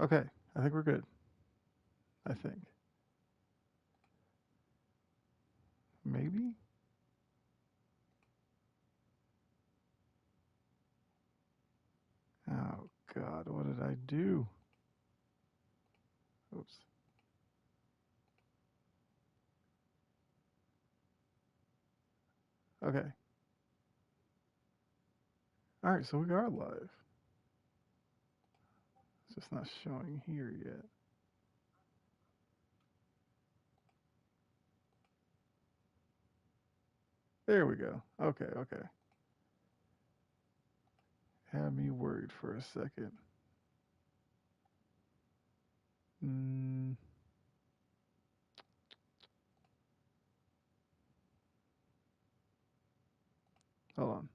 Okay, I think we're good. I think. Maybe? Oh, God, what did I do? Oops. Okay. All right, so we are live. It's just not showing here yet. There we go. Okay, okay. Had me worried for a second. Mm, hold on.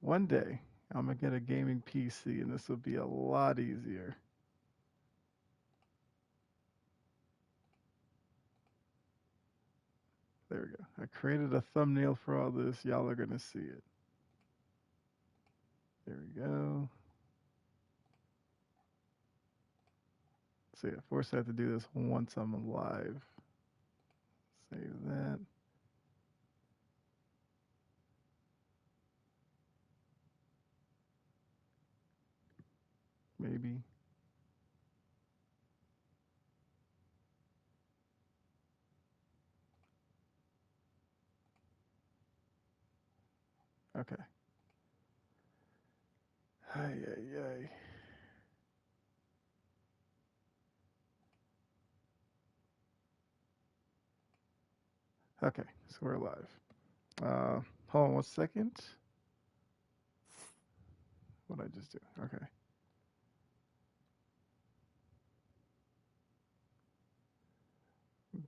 One day, I'm going to get a gaming PC, and this will be a lot easier. There we go. I created a thumbnail for all this. Y'all are going to see it. There we go. So, yeah, of course, I have to do this once I'm live. Save that. Maybe. Okay. Ay, ay, ay. Okay, so we're live. Hold on 1 second. What did I just do? Okay.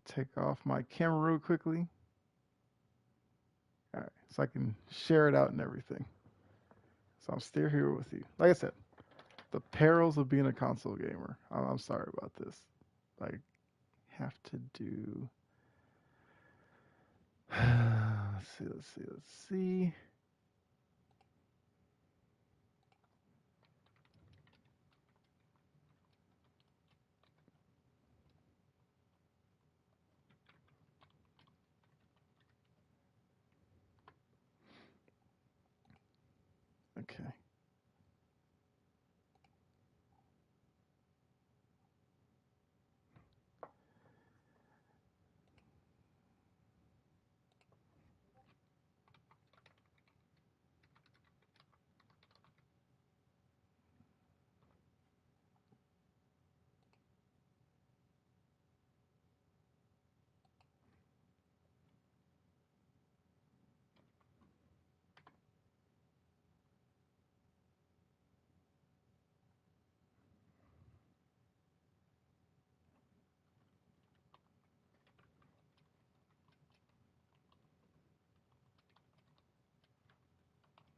Take off my camera real quickly. All right, so I can share it out and everything. So I'm still here with you. Like I said, the perils of being a console gamer. I'm sorry about this. I have to do. Let's see, let's see, let's see. Okay.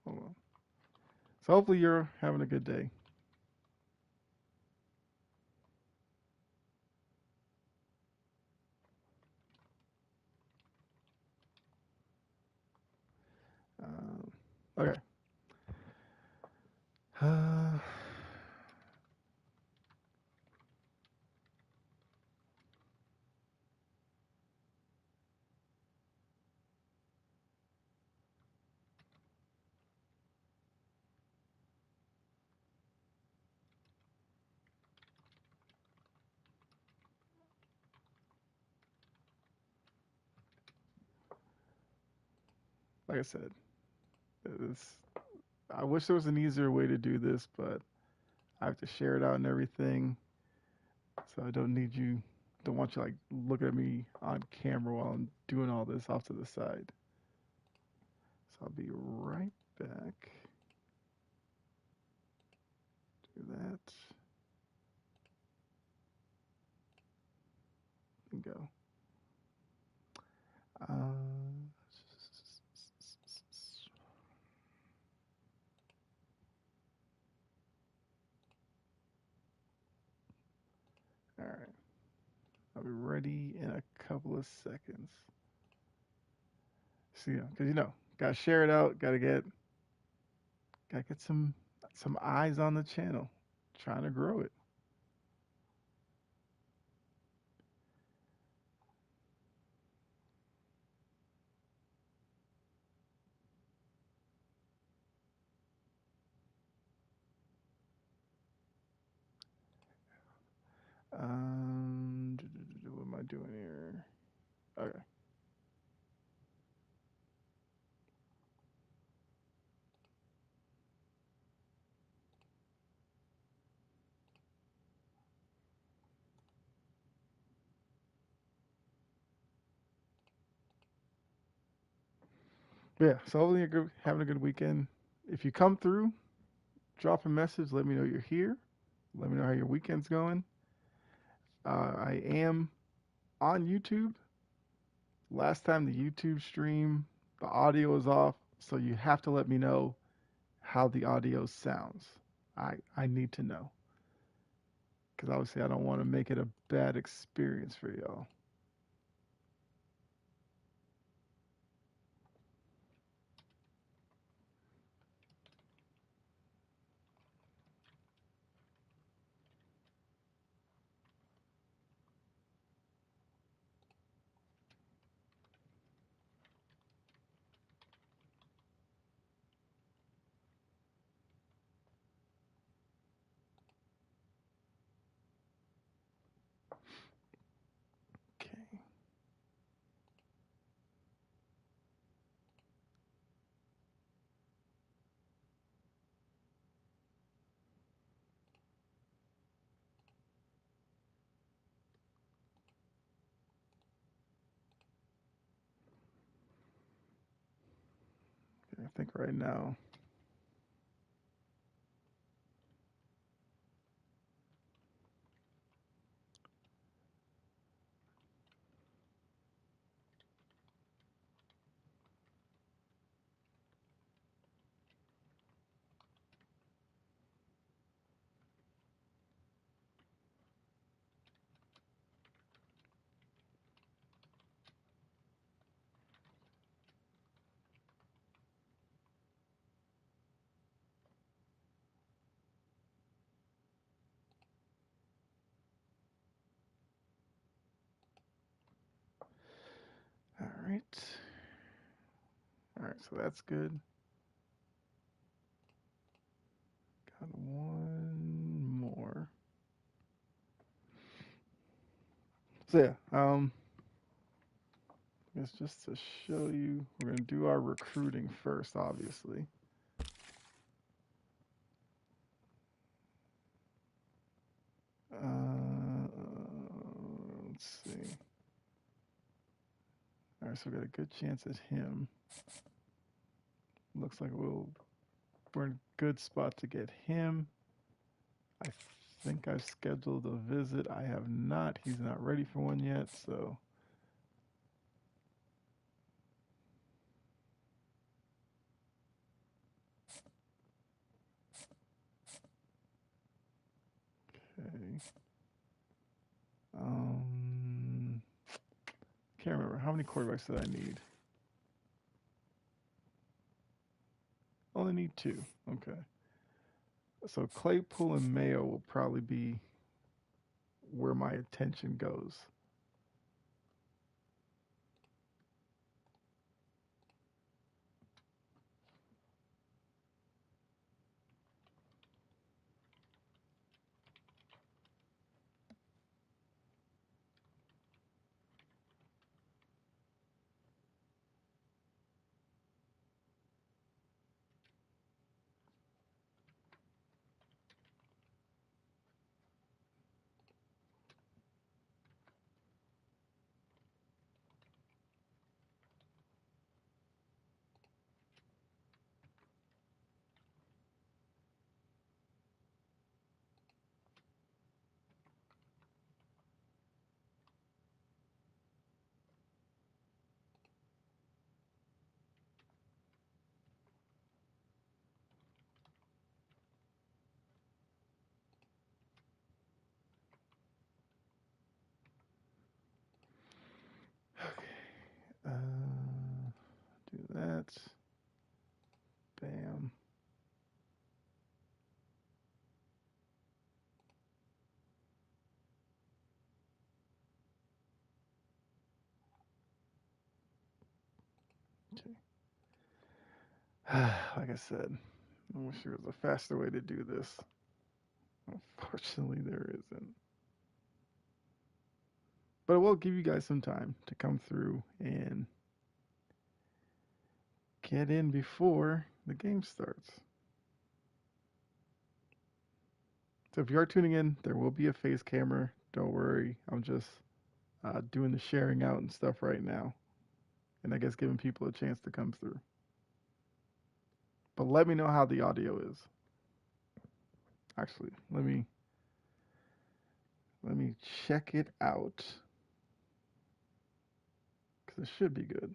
Hold on. So hopefully you're having a good day. Okay. Uh, like I said, it's, I wish there was an easier way to do this, but I have to share it out and everything. So I don't need you, don't want you like looking at me on camera while I'm doing all this off to the side. So I'll be right back. Do that and go. Uh, all right. I'll be ready in a couple of seconds. So, yeah, because gotta share it out, gotta get Gotta get some eyes on the channel. Trying to grow it. What am I doing here? Okay. Yeah. So hopefully you're having a good weekend. If you come through, drop a message. Let me know you're here. Let me know how your weekend's going. I am on YouTube. Last time the YouTube stream, the audio was off, so you have to let me know how the audio sounds. I need to know because obviously I don't want to make it a bad experience for y'all. Okay. I think right now. All right. All right. So that's good. Got one more. So yeah. I guess just to show you, we're gonna do our recruiting first, obviously. Let's see. All right, so we got a good chance at him. Looks like we're in a good spot to get him. I think I've scheduled a visit. I have not. He's not ready for one yet, so. Okay. Can't remember. How many quarterbacks did I need? Only need two. Okay. So Claypool and Mayo will probably be where my attention goes. Okay. Do that. Bam. Okay. Like I said, I wish there was a faster way to do this. Unfortunately, there isn't. But it will give you guys some time to come through and get in before the game starts. So if you are tuning in, there will be a face camera. Don't worry. I'm just doing the sharing out and stuff right now. And I guess giving people a chance to come through. But let me know how the audio is. Actually, let me check it out. Because it should be good.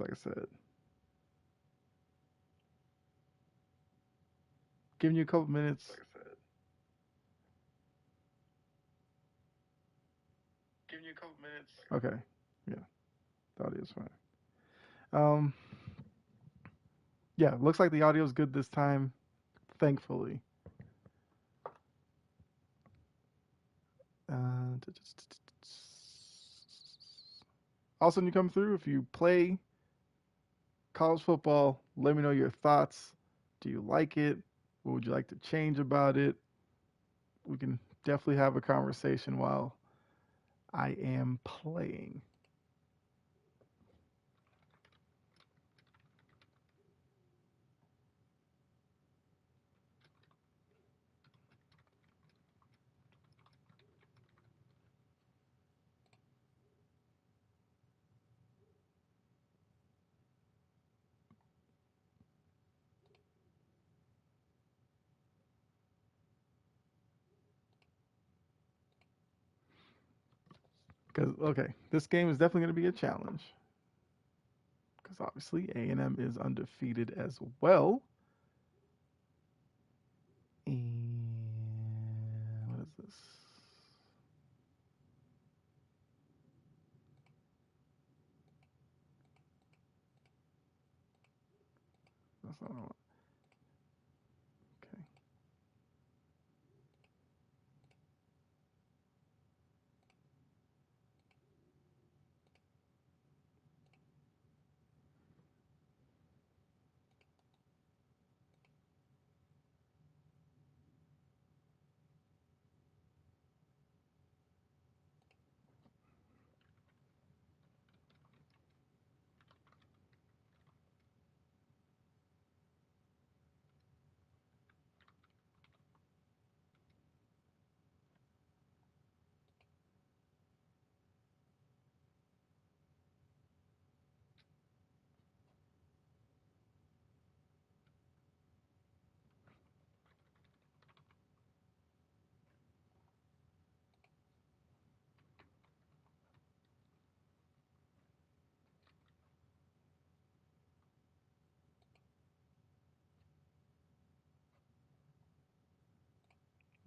Like I said, giving you a couple minutes. Like I said, giving you a couple minutes. Okay. Yeah. The audio's fine. Yeah, looks like the audio's good this time, thankfully. Also, when you come through, if you play college football, let me know your thoughts. Do you like it? What would you like to change about it? We can definitely have a conversation while I am playing. Because, okay, this game is definitely going to be a challenge. Because obviously A&M is undefeated as well. And what is this? That's not what I want. Okay.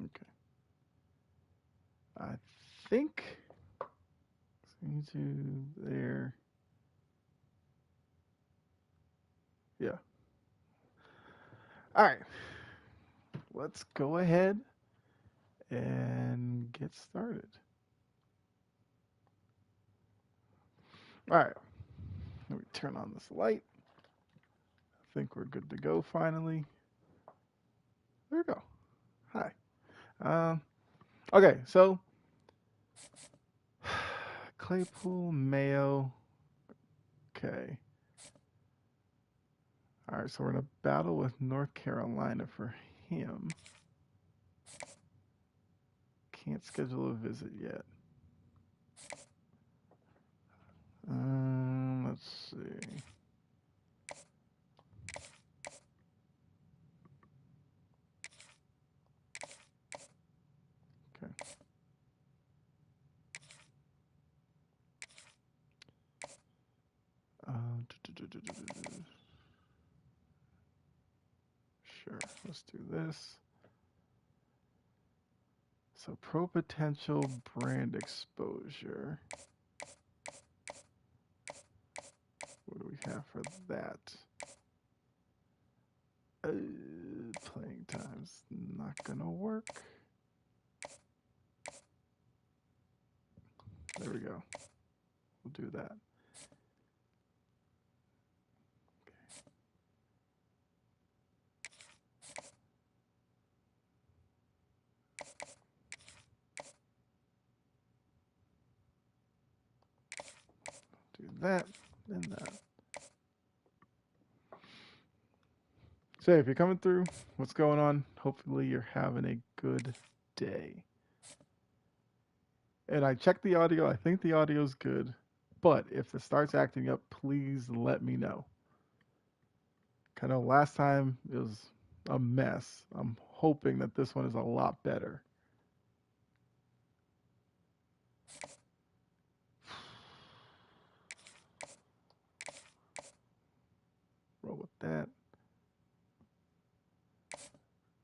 Okay. I think into there. Yeah. All right. Let's go ahead and get started. All right. Let me turn on this light. I think we're good to go finally. There we go. Hi. Okay, so Claypool, Mayo. Okay. All right, so we're in a battle with North Carolina for him. Can't schedule a visit yet. Let's see. Okay. Sure, let's do this. So pro potential brand exposure. have for that? Playing time's not gonna work. There we go. We'll do that. Do that and that. So if you're coming through, what's going on? Hopefully you're having a good day. And I checked the audio. I think the audio's good. But if it starts acting up, please let me know. I know last time it was a mess. I'm hoping that this one is a lot better. Roll with that.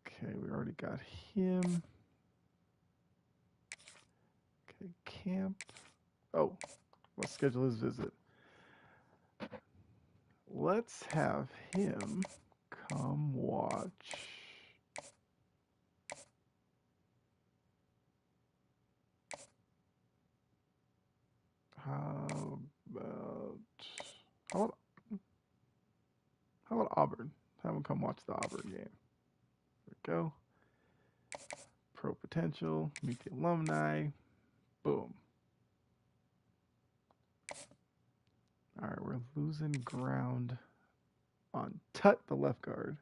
Okay, we already got him. Okay, camp. Oh, let's schedule his visit. Let's have him come watch. How about Auburn? Have him come watch the Auburn game. There we go. Pro potential. Meet the alumni. Boom. All right, we're losing ground on Tut, the left guard.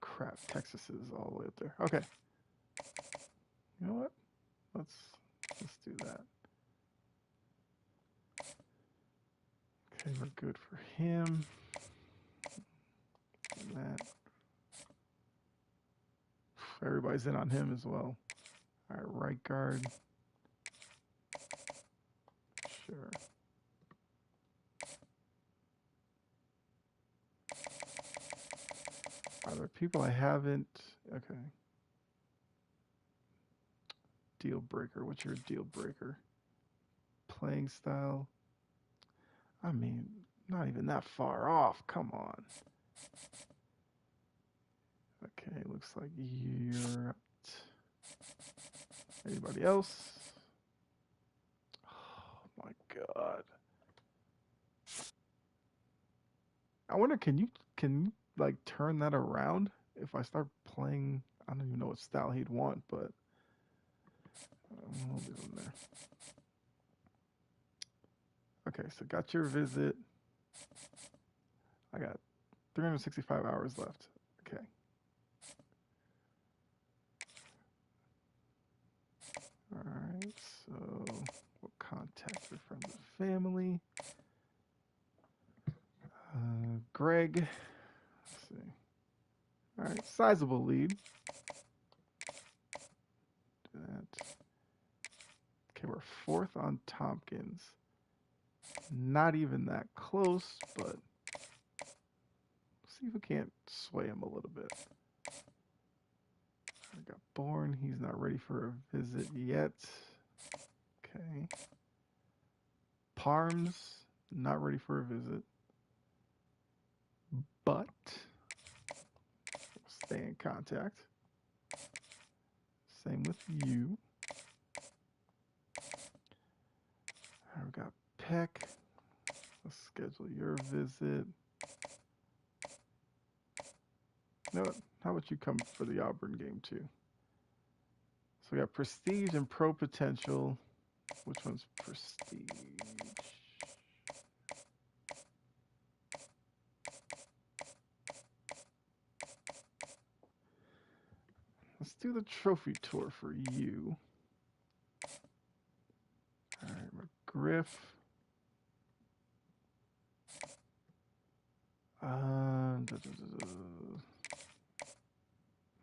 Crap, Texas is all the way up there. Okay. You know what? Let's do that. Okay, we're good for him. Do that. Everybody's in on him as well. All right, right guard. Sure. Are there people I haven't? Okay. Deal breaker. What's your deal breaker? Playing style. I mean, not even that far off. Come on. Okay, looks like you're up. Anybody else? Oh my God. I wonder, can you like turn that around if I start playing? I don't even know what style he'd want, but we'll do him there. Okay, so got your visit. I got 365 hours left. Okay. All right, so we'll contact your friends and family. Greg. Let's see. All right, sizable lead. Do that. Okay, we're fourth on Tompkins. Not even that close, but see if we can't sway him a little bit. I got Bourne. He's not ready for a visit yet. Okay. Parms, not ready for a visit. But we'll stay in contact. Same with you. All right, we got Peck. Let's schedule your visit. You know what? How about you come for the Auburn game too? So we got Prestige and Pro Potential. Which one's Prestige? Let's do the trophy tour for you. All right, McGriff.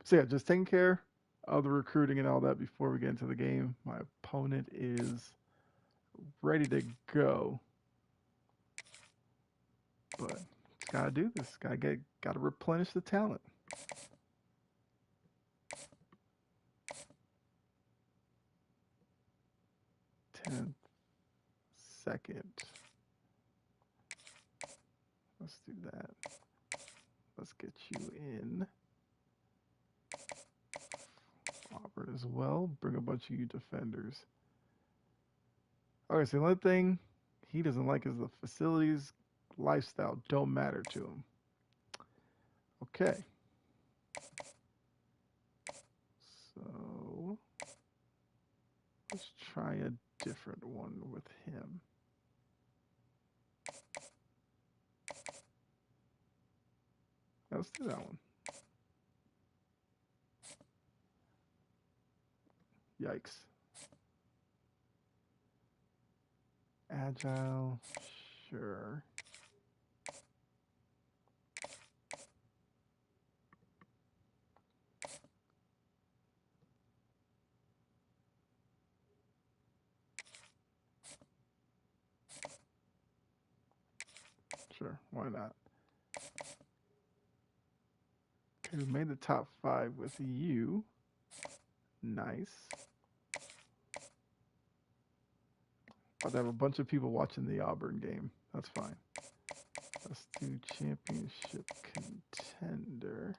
So yeah, just taking care of the recruiting and all that before we get into the game. My opponent is ready to go, but just gotta do this. Gotta replenish the talent. 10th, 2nd. Let's do that. Let's get you in. Auburn as well. Bring a bunch of you defenders. Okay, so the only thing he doesn't like is the facilities, lifestyle don't matter to him. Okay. So let's try a different one with him. Let's do that one. Yikes. Agile, sure. Sure, why not? Okay, we made the top 5 with you. Nice. About to have a bunch of people watching the Auburn game. That's fine. Let's do championship contender.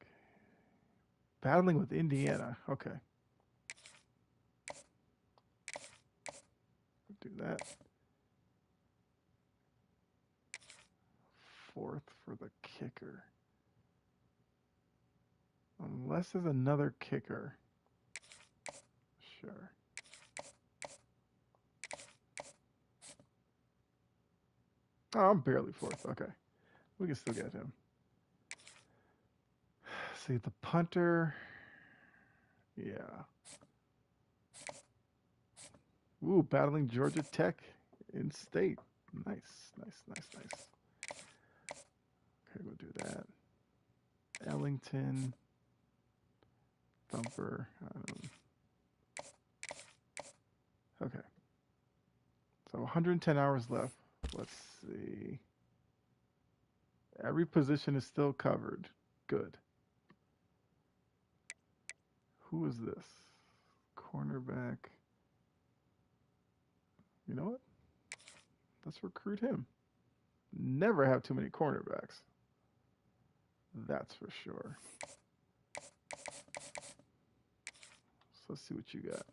Okay. Battling with Indiana. Okay. Do that. 4th for the kicker. Unless there's another kicker. Sure. Oh, I'm barely 4th. Okay. We can still get him. See, the punter. Yeah. Ooh, battling Georgia Tech in state. Nice, nice, nice, nice. Okay, we'll do that. Ellington. Thumper. Okay. So 110 hours left. Let's see. Every position is still covered. Good. Who is this? Cornerback. You know what? Let's recruit him. Never have too many cornerbacks. That's for sure. So let's see what you got.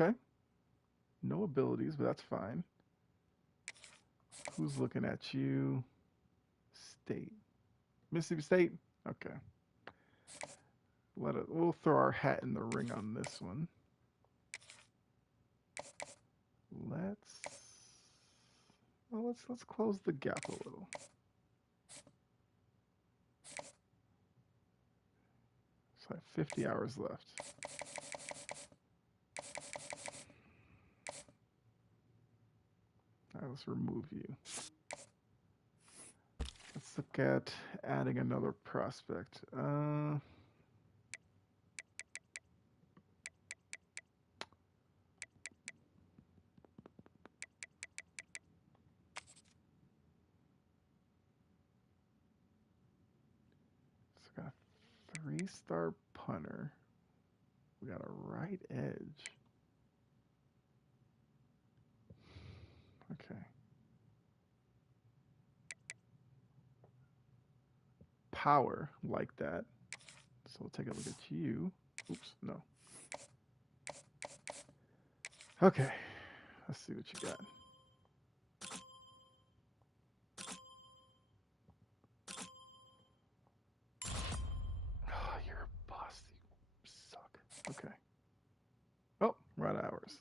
Okay. No abilities, but that's fine. Who's looking at you? State. Mississippi State? Okay. We'll throw our hat in the ring on this one. Let's close the gap a little. So I have 50 hours left. All right, let's remove you. Let's look at adding another prospect. So we got a 3-star punter. We got a right edge. Okay. Power, like that. So we'll take a look at you. Oops, no. Okay. Let's see what you got. Oh, you're a boss. You suck. Okay. Oh, we're out of hours.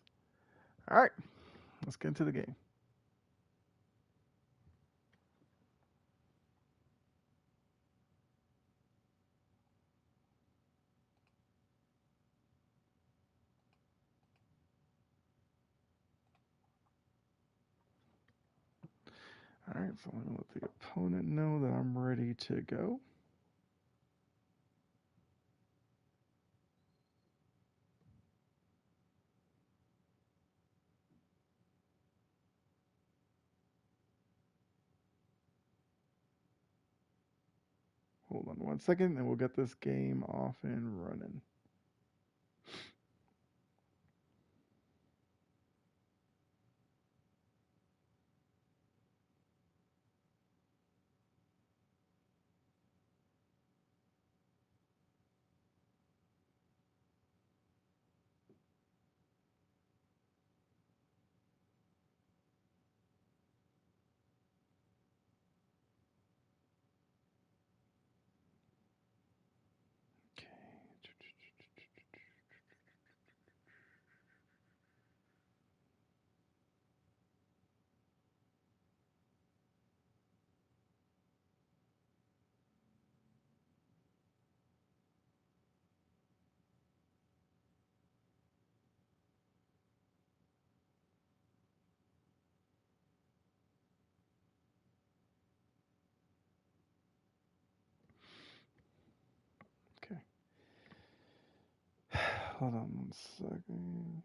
All right. Let's get into the game. All right, so I'm going to let the opponent know that I'm ready to go. Hold on 1 second, and we'll get this game off and running. Okay. Hold on 1 second.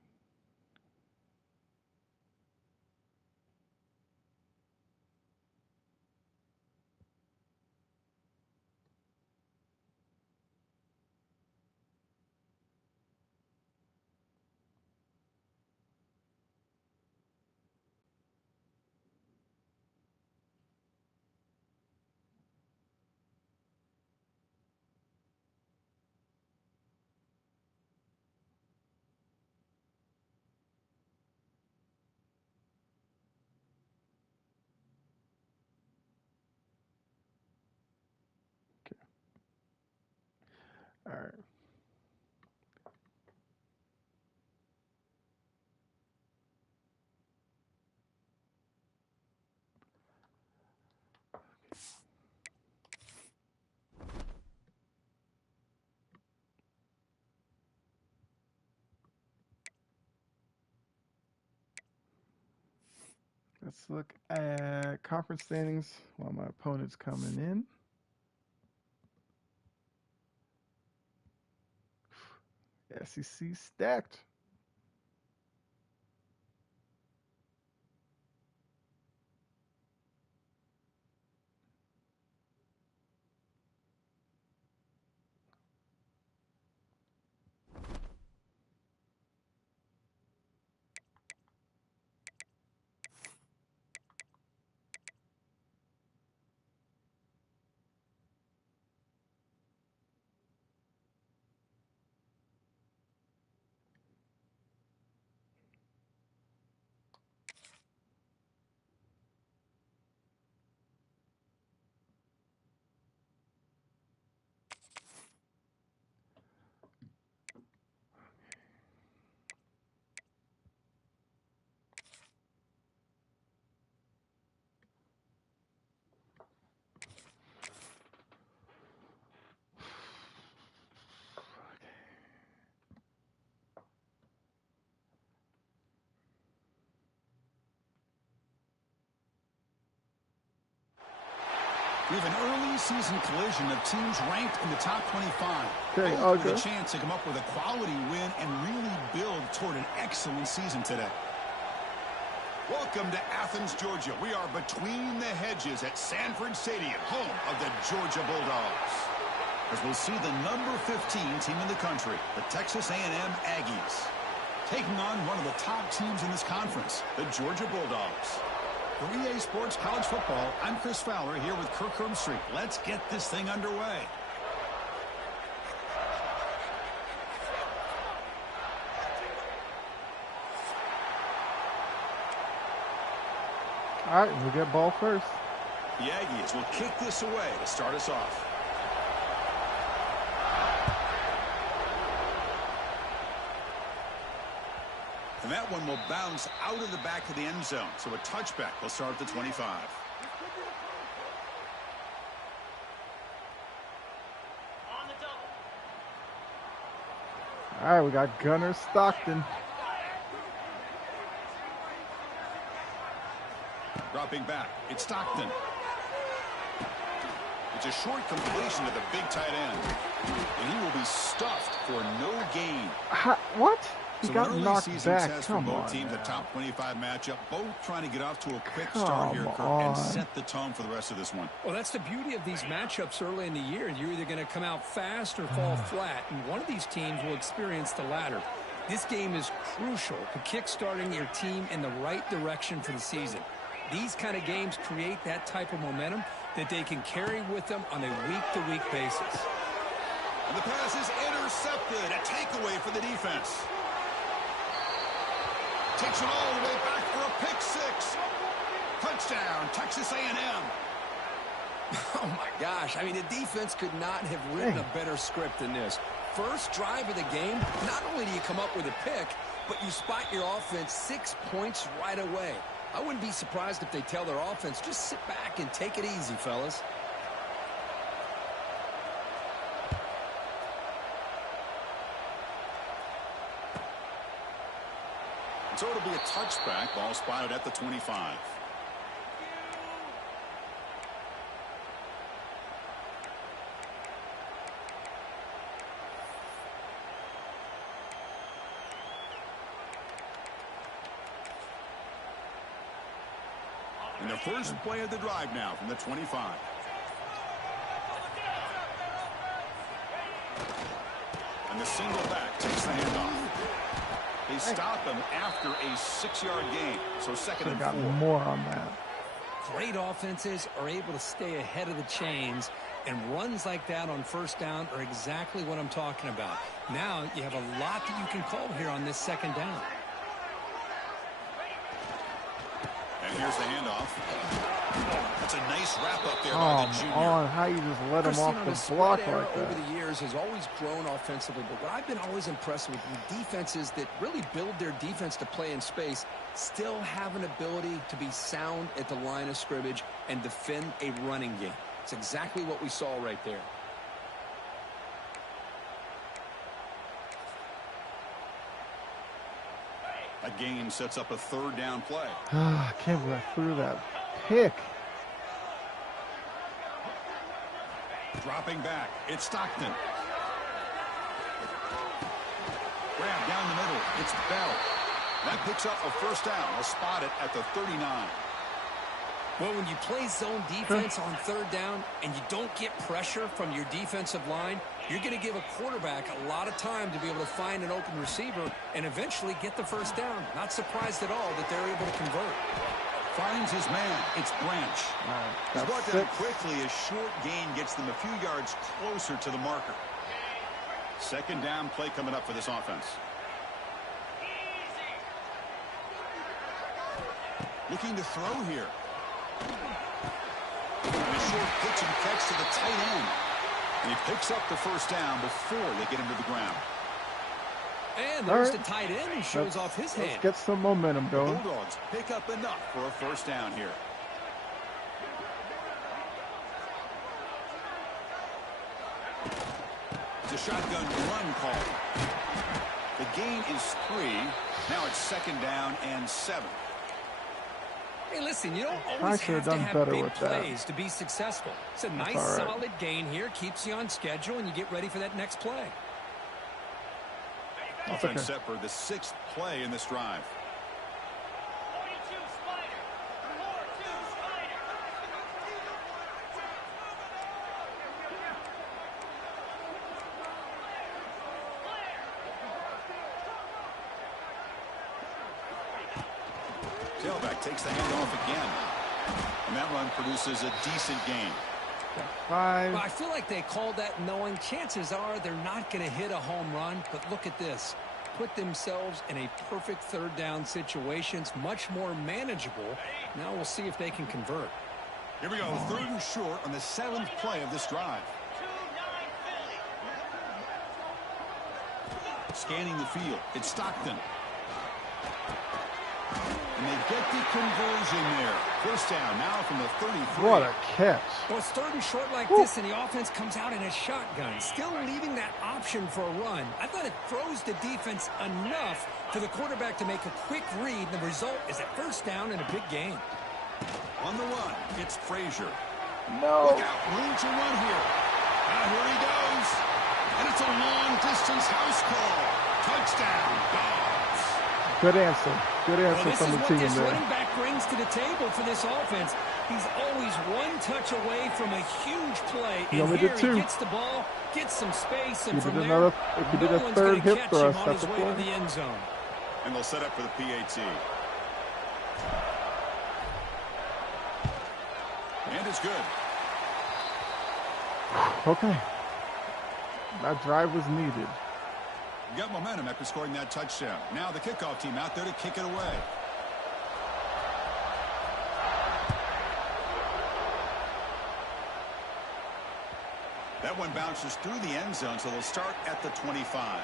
All right. Let's look at conference standings while my opponent's coming in. SEC stacked. We have an early season collision of teams ranked in the top 25. Okay, Both with a chance to come up with a quality win and really build toward an excellent season today. Welcome to Athens, Georgia. We are between the hedges at Sanford Stadium, home of the Georgia Bulldogs. As we'll see the number 15 team in the country, the Texas A&M Aggies, taking on one of the top teams in this conference, the Georgia Bulldogs. For EA Sports College Football, I'm Chris Fowler here with Kirk Herbstreit. Let's get this thing underway. All right, we'll get ball first. The Aggies will kick this away to start us off. And that one will bounce out of the back of the end zone. So a touchback will start at the 25. All right, we got Gunner Stockton. Dropping back, it's Stockton. It's a short completion to the big tight end. And he will be stuffed for no gain. What? He So an got early knocked season back. test for Come both on, teams, a man. top 25 matchup, both trying to get off to a quick start here, Come Kurt, on. and set the tone for the rest of this one. Well, that's the beauty of these matchups early in the year. You're either going to come out fast or fall flat, and one of these teams will experience the latter. This game is crucial to kickstarting your team in the right direction for the season. These kind of games create that type of momentum that they can carry with them on a week-to-week basis. And the pass is intercepted. A takeaway for the defense. Takes it all the way back for a pick six. Touchdown, Texas A&M. Oh, my gosh. I mean, the defense could not have written a better script than this. First drive of the game, not only do you come up with a pick, but you spot your offense 6 points right away. I wouldn't be surprised if they tell their offense, just sit back and take it easy, fellas. So it'll be a touchback. Ball spotted at the 25. And the first play of the drive now from the 25. And the single back takes the handoff. They stop him after a 6-yard gain. So second and 4. Got more on that. Great offenses are able to stay ahead of the chains, and runs like that on first down are exactly what I'm talking about. Now you have a lot that you can call here on this second down. And here's the handoff. That's a nice wrap up there by the junior. How you just let him off the block like that. Over the years has always grown offensively, but what I've been always impressed with defenses that really build their defense to play in space still have an ability to be sound at the line of scrimmage and defend a running game. It's exactly what we saw right there. A gain sets up a third down play. I can't believe I threw that pick. Dropping back, it's Stockton. Grab down the middle, it's Bell. That picks up a first down. They'll spot it at the 39. Well, when you play zone defense on third down and you don't get pressure from your defensive line, you're going to give a quarterback a lot of time to be able to find an open receiver and eventually get the first down. Not surprised at all that they're able to convert. Finds his man. It's Branch. He's brought down quickly. A short gain gets them a few yards closer to the marker. Second down play coming up for this offense. Looking to throw here. And a short pitch and catch to the tight end. And he picks up the first down before they get him to the ground. And there's the tight end who shows off his hand. Let's get some momentum going. The Bulldogs pick up enough for a first down here. It's a shotgun run call. The gain is 3. Now it's second down and 7. Hey, listen, you don't always have to have big plays to be successful. It's a nice, solid gain here. Keeps you on schedule, and you get ready for that next play. Offense set for the 6th play in this drive. Tailback takes the handoff again. And that run produces a decent gain. 5. Well, I feel like they called that knowing chances are they're not going to hit a home run. But look at this. Put themselves in a perfect third down situation. It's much more manageable. Now we'll see if they can convert. Here we go. Third and short on the 7th play of this drive. Scanning the field. It's Stockton. And they get the conversion there. First down now from the 33. What a catch. Well, it's third and short like this, and the offense comes out in a shotgun, still leaving that option for a run. I thought it throws the defense enough for the quarterback to make a quick read. The result is a first down and a big gain. On the run, it's Frazier. No. Look out, room to run here. Now here he goes. And it's a long-distance house call. Touchdown, dog. Good answer. Good answer Well, this from is the what team this there. running back brings to the table for this offense. He's always one touch away from a huge play. He And only here did he 2. gets the ball, gets some space, and He from did there, another. If he did no a one's third going to hip catch thrust, him on that's his a way to play. the end zone. And they'll set up for the PAT. And it's good. Okay. That drive was needed. Got momentum after scoring that touchdown. Now the kickoff team out there to kick it away. That one bounces through the end zone, so they'll start at the 25.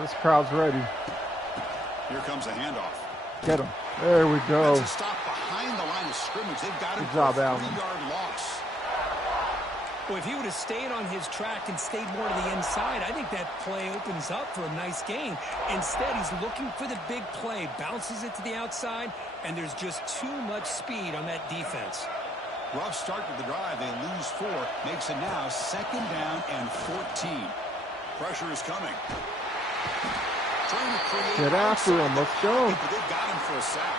This crowd's ready. Here comes a handoff. Get him. There we go. That's a stop behind the line of scrimmage. They've got him Good job, for a Allen. 3-yard loss. Well, if he would have stayed on his track and stayed more to the inside, I think that play opens up for a nice gain. Instead, he's looking for the big play, bounces it to the outside, and there's just too much speed on that defense. Rough start to the drive. They lose 4. Makes it now 2nd down and 14. Pressure is coming. Trying to create Get after him. Let's go. but they've got him for a sack.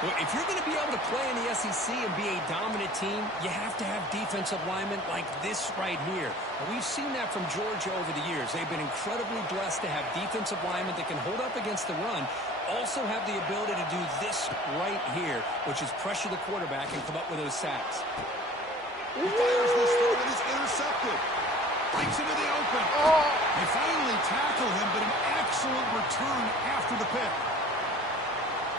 Well, if you're going to be able to play in the SEC and be a dominant team, you have to have defensive linemen like this right here. And we've seen that from Georgia over the years. They've been incredibly blessed to have defensive linemen that can hold up against the run, also have the ability to do this right here, which is pressure the quarterback and come up with those sacks. He fires this throw and it's intercepted. Breaks into the open. They finally tackle him, but an excellent return after the pick.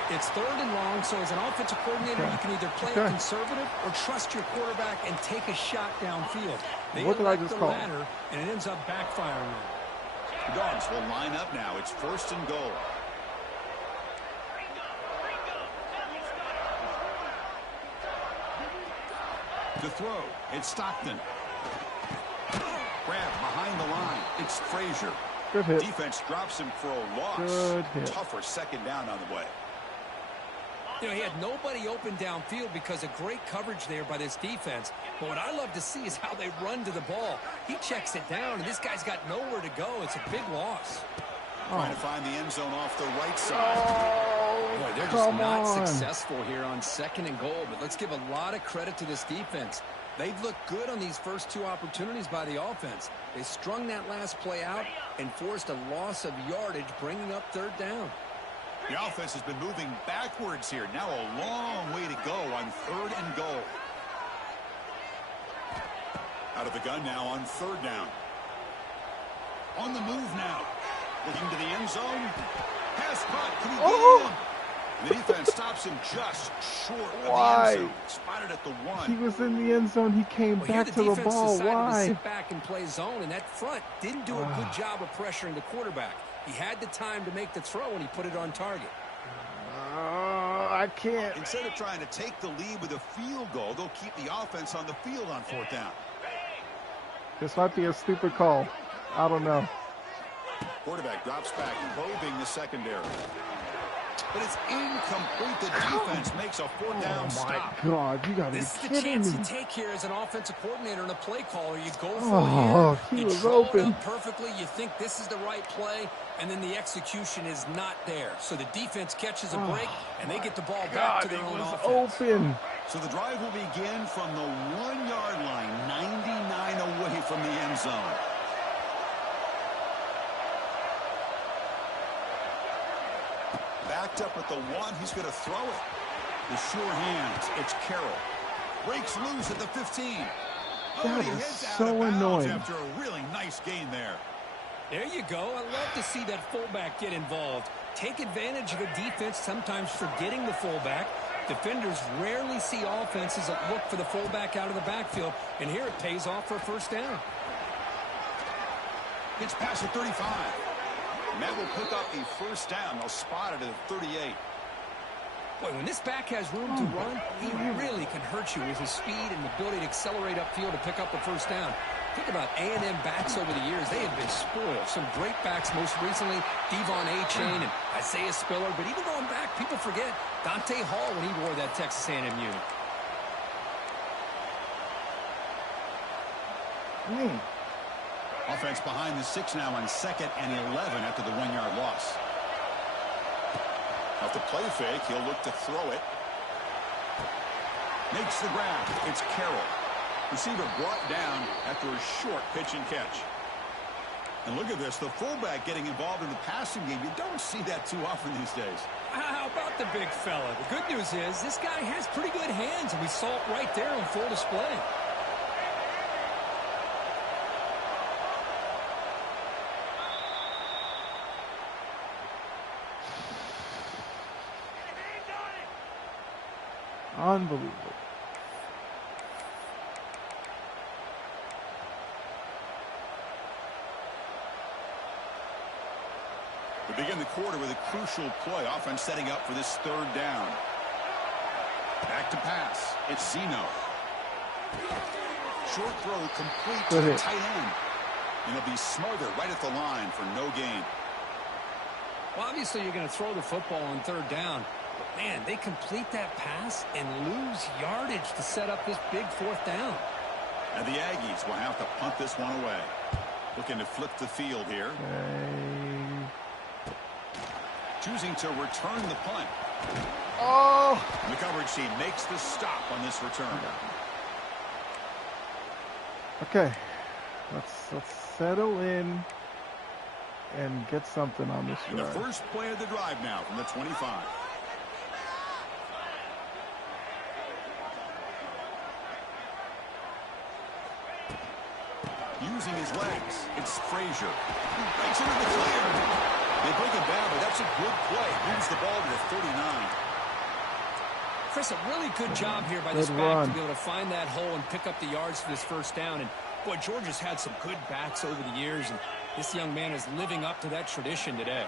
It's 3rd and long, so as an offensive coordinator, you can either play it conservative or trust your quarterback and take a shot downfield. They What did I elect just the call? latter, and it ends up backfiring on them. The Dogs will line up now. It's 1st and goal. To throw, it's Stockton. Grab behind the line. It's Frazier. Good hit. Defense drops him for a loss. Good hit. Tougher 2nd down on the way. You know, he had nobody open downfield because of great coverage there by this defense. But what I love to see is how they run to the ball. He checks it down, and this guy's got nowhere to go. It's a big loss. Trying to find the end zone off the right side. Boy, they're just not successful here on 2nd and goal. But let's give a lot of credit to this defense. They've looked good on these first 2 opportunities by the offense. They strung that last play out and forced a loss of yardage, bringing up 3rd down. The offense has been moving backwards here. Now a long way to go on 3rd and goal. Out of the gun now on 3rd down. On the move now. Looking to the end zone. Pass caught. Can he get in? The defense stops him just short of the end zone. Spotted at the 1. He was in the end zone. He came back to the ball. Why? To sit back and play zone, and that front didn't do a good job of pressuring the quarterback. He had the time to make the throw, and he put it on target. I can't. Instead of trying to take the lead with a field goal, they'll keep the offense on the field on 4th down. This might be a stupid call. I don't know. Quarterback drops back, probing the secondary. But it's incomplete. The defense makes a 4th down stop. Oh, my God. You got to be This is the kidding chance me. you take here as an offensive coordinator and a play caller. You go for Oh, it. he You was draw it open. up perfectly. You think this is the right play, and then the execution is not there. So the defense catches a break, and they get the ball back to their own offense. Open. So the drive will begin from the 1-yard line, 99 away from the end zone. Backed up at the 1, he's going to throw it. The sure hands, it's Carroll. Breaks loose at the 15. That he is heads out so of bounds annoying. after a really nice gain there. There you go. I love to see that fullback get involved. Take advantage of a defense sometimes forgetting the fullback. Defenders rarely see offenses that look for the fullback out of the backfield, and here it pays off for a 1st down. Gets past the 35. And that will pick up a 1st down. They'll spot it at the 38. Boy, when this back has room to run, he really can hurt you with his speed and ability to accelerate upfield to pick up a 1st down. Think about A&M backs over the years. They have been spoiled. Some great backs, most recently Devon A-Chain and Isaiah Spiller. But even going back, people forget Dante Hall when he wore that Texas A&M unit. Offense behind the 6 now on 2nd and 11 after the 1-yard loss. Off the play fake, he'll look to throw it. Makes the grab. It's Carroll. Receiver brought down after a short pitch and catch. And look at this, the fullback getting involved in the passing game. You don't see that too often these days. How about the big fella? The good news is this guy has pretty good hands, and we saw it right there on full display. Unbelievable. We begin the quarter with a crucial play. Offense setting up for this 3rd down. Back to pass. It's Zeno. Short throw complete to the tight end. And he'll be smothered right at the line for no gain. Well, obviously you're going to throw the football on 3rd down. But, man, they complete that pass and lose yardage to set up this big 4th down. And the Aggies will have to punt this one away. Looking to flip the field here. Choosing to return the punt. Oh! And the coverage team makes the stop on this return. Okay. Let's settle in and get something on this And the drive. first play of the drive now from the 25. Using his legs. It's Frazier. Breaks into the clear. They break it down, but that's a good play. Moves the ball to the 39. Chris, a really good job here by this back to be able to find that hole and pick up the yards for this 1st down. And, boy, Georgia's had some good backs over the years, and this young man is living up to that tradition today.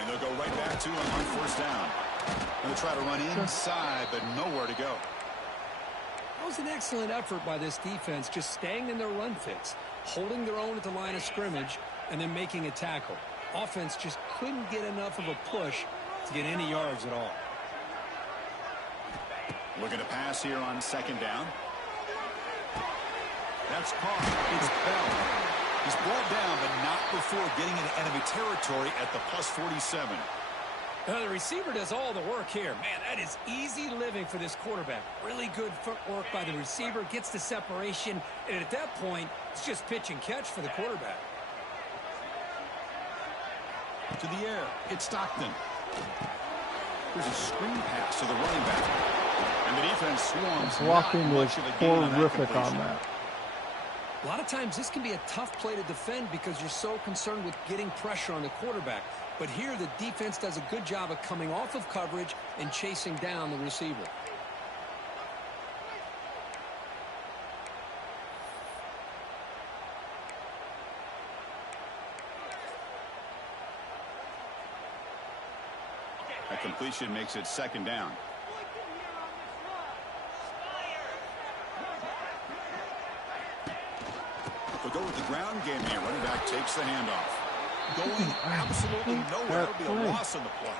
And they'll go right back to him on 1st down. They'll try to run inside, but nowhere to go. That was an excellent effort by this defense, just staying in their run fits, holding their own at the line of scrimmage, and then making a tackle. Offense just couldn't get enough of a push to get any yards at all. Looking to pass here on 2nd down. That's caught. It's Bell. He's brought down, but not before getting into enemy territory at the +47. The receiver does all the work here. Man, that is easy living for this quarterback. Really good footwork by the receiver, gets the separation, and at that point, it's just pitch and catch for the quarterback. To the air, it's Stockton. There's a screen pass to the running back. And the defense swarms. Blocking was horrific on that. A lot of times this can be a tough play to defend because you're so concerned with getting pressure on the quarterback. But here the defense does a good job of coming off of coverage and chasing down the receiver. That completion makes it 2nd down. They'll go with the ground game here. Running back takes the handoff. Going absolutely nowhere. That'll be a loss on the play.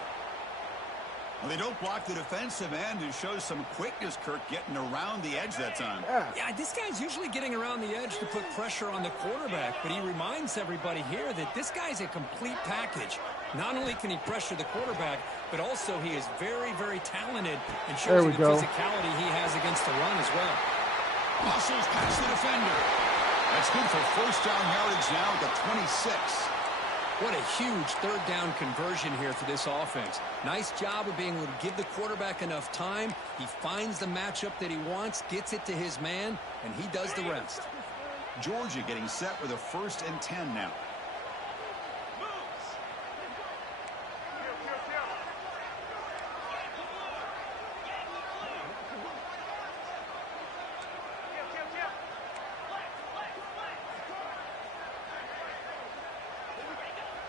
Well, they don't block the defensive end and shows some quickness, Kirk, getting around the edge that time. Yeah, this guy's usually getting around the edge to put pressure on the quarterback, but he reminds everybody here that this guy's a complete package. Not only can he pressure the quarterback, but also he is very, very talented and shows the physicality he has against the run as well. Muscles past the defender. That's good for 1st down yardage now at the 26. What a huge 3rd down conversion here for this offense. Nice job of being able to give the quarterback enough time. He finds the matchup that he wants, gets it to his man, and he does the rest. Georgia getting set with a 1st and 10 now.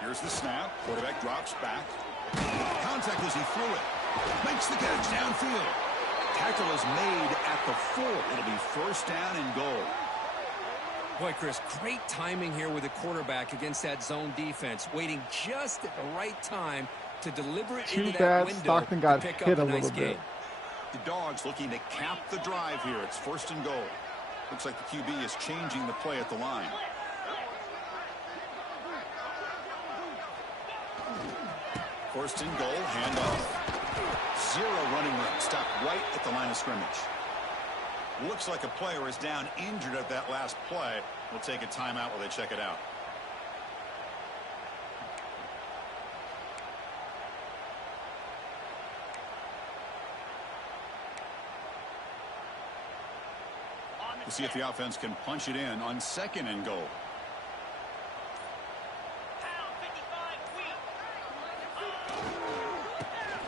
Here's the snap. Quarterback drops back. Contact as he threw it. Makes the catch downfield. Tackle is made at the 4. It'll be first down and goal. Boy, Chris, great timing here with the quarterback against that zone defense, waiting just at the right time to deliver it into that window Stockton got to pick hit up a a nice little bit. gain. The Dogs looking to cap the drive here. It's first and goal. Looks like the QB is changing the play at the line. First and goal, handoff. 0 running room. Stop right at the line of scrimmage. Looks like a player is down injured at that last play. We'll take a timeout while they check it out. We'll see if the offense can punch it in on second and goal.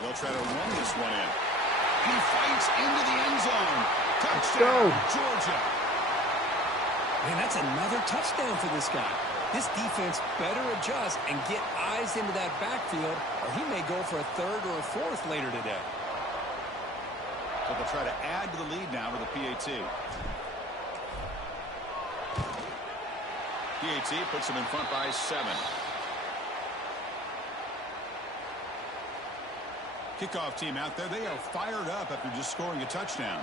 They'll try to run this one in. He fights into the end zone. Touchdown, Georgia. Man, that's another touchdown for this guy. This defense better adjust and get eyes into that backfield, or he may go for a 3rd or a 4th later today. So they'll try to add to the lead now with a PAT. PAT puts them in front by 7. Kickoff team out there. They are fired up after just scoring a touchdown.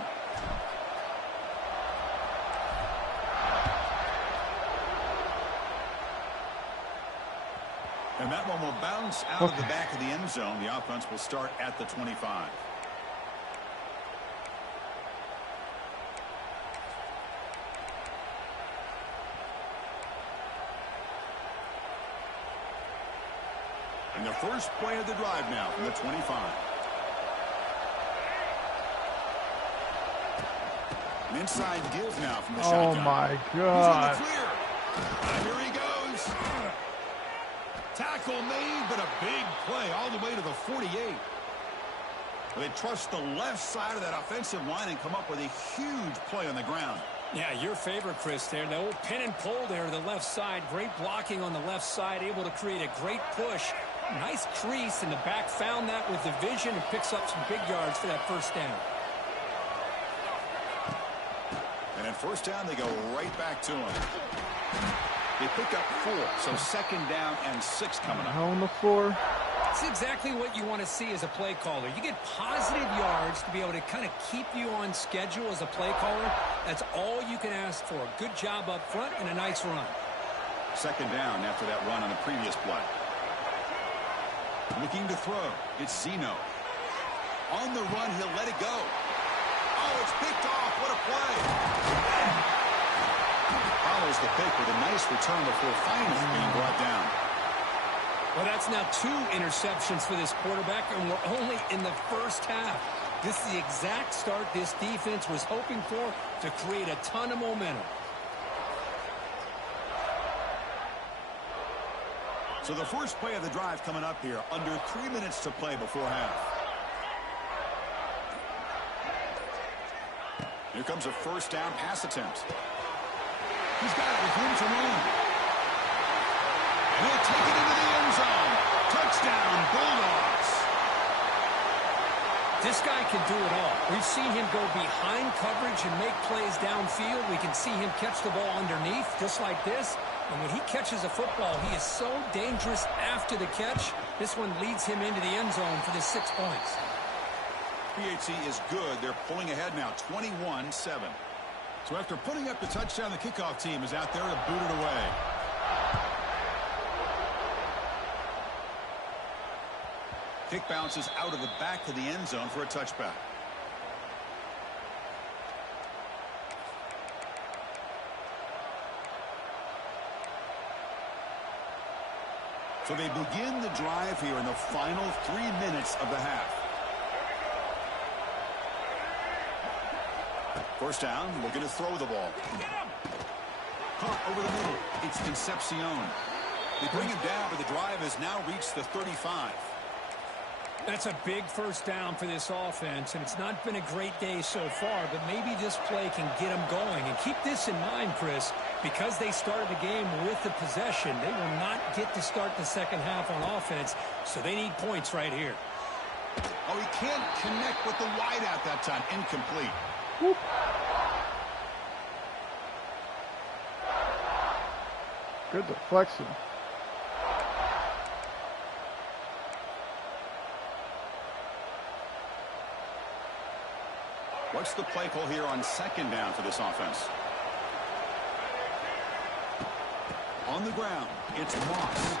And that one will bounce out of the back of the end zone. The offense will start at the 25. And the first play of the drive now from the 25. An inside give now from the shotgun. Oh my He's God. in the clear. Here he goes. Tackle made, but a big play all the way to the 48. They trust the left side of that offensive line and come up with a huge play on the ground. Yeah, your favorite, Chris, there. The old pin and pull there to the left side. Great blocking on the left side, able to create a great push. Nice crease in the back, found that with the vision and picks up some big yards for that first down. And at first down, they go right back to him. They pick up 4, so second down and 6 coming up. On the floor. That's exactly what you want to see as a play caller. You get positive yards to be able to kind of keep you on schedule as a play caller. That's all you can ask for. Good job up front and a nice run. Second down after that run on the previous play. Looking to throw. It's Zeno. On the run, he'll let it go. Oh, it's picked off. What a play. Follows the pick with a nice return before finally being brought down. Well, that's now 2 interceptions for this quarterback, and we're only in the first half. This is the exact start this defense was hoping for to create a ton of momentum. So the first play of the drive coming up here. Under 3 minutes to play before half. Here comes a first down pass attempt. He's got it with room to run. And he'll take it into the end zone. Touchdown, Bulldogs. This guy can do it all. We've seen him go behind coverage and make plays downfield. We can see him catch the ball underneath, just like this. And when he catches a football, he is so dangerous after the catch. This one leads him into the end zone for the 6 points. PAT is good. They're pulling ahead now, 21-7. So after putting up the touchdown, the kickoff team is out there to boot it away. Kick bounces out of the back of the end zone for a touchback. So they begin the drive here in the final 3 minutes of the half. First down, looking to throw the ball. Caught over the middle. It's Concepcion. They bring him down, but the drive has now reached the 35. That's a big first down for this offense, and it's not been a great day so far, but maybe this play can get them going. And keep this in mind, Chris, because they started the game with the possession, they will not get to start the second half on offense, so they need points right here. Oh, he can't connect with the wideout that time. Incomplete. Whoop. Good deflection. What's the play call here on second down for this offense? On the ground, it's Moss.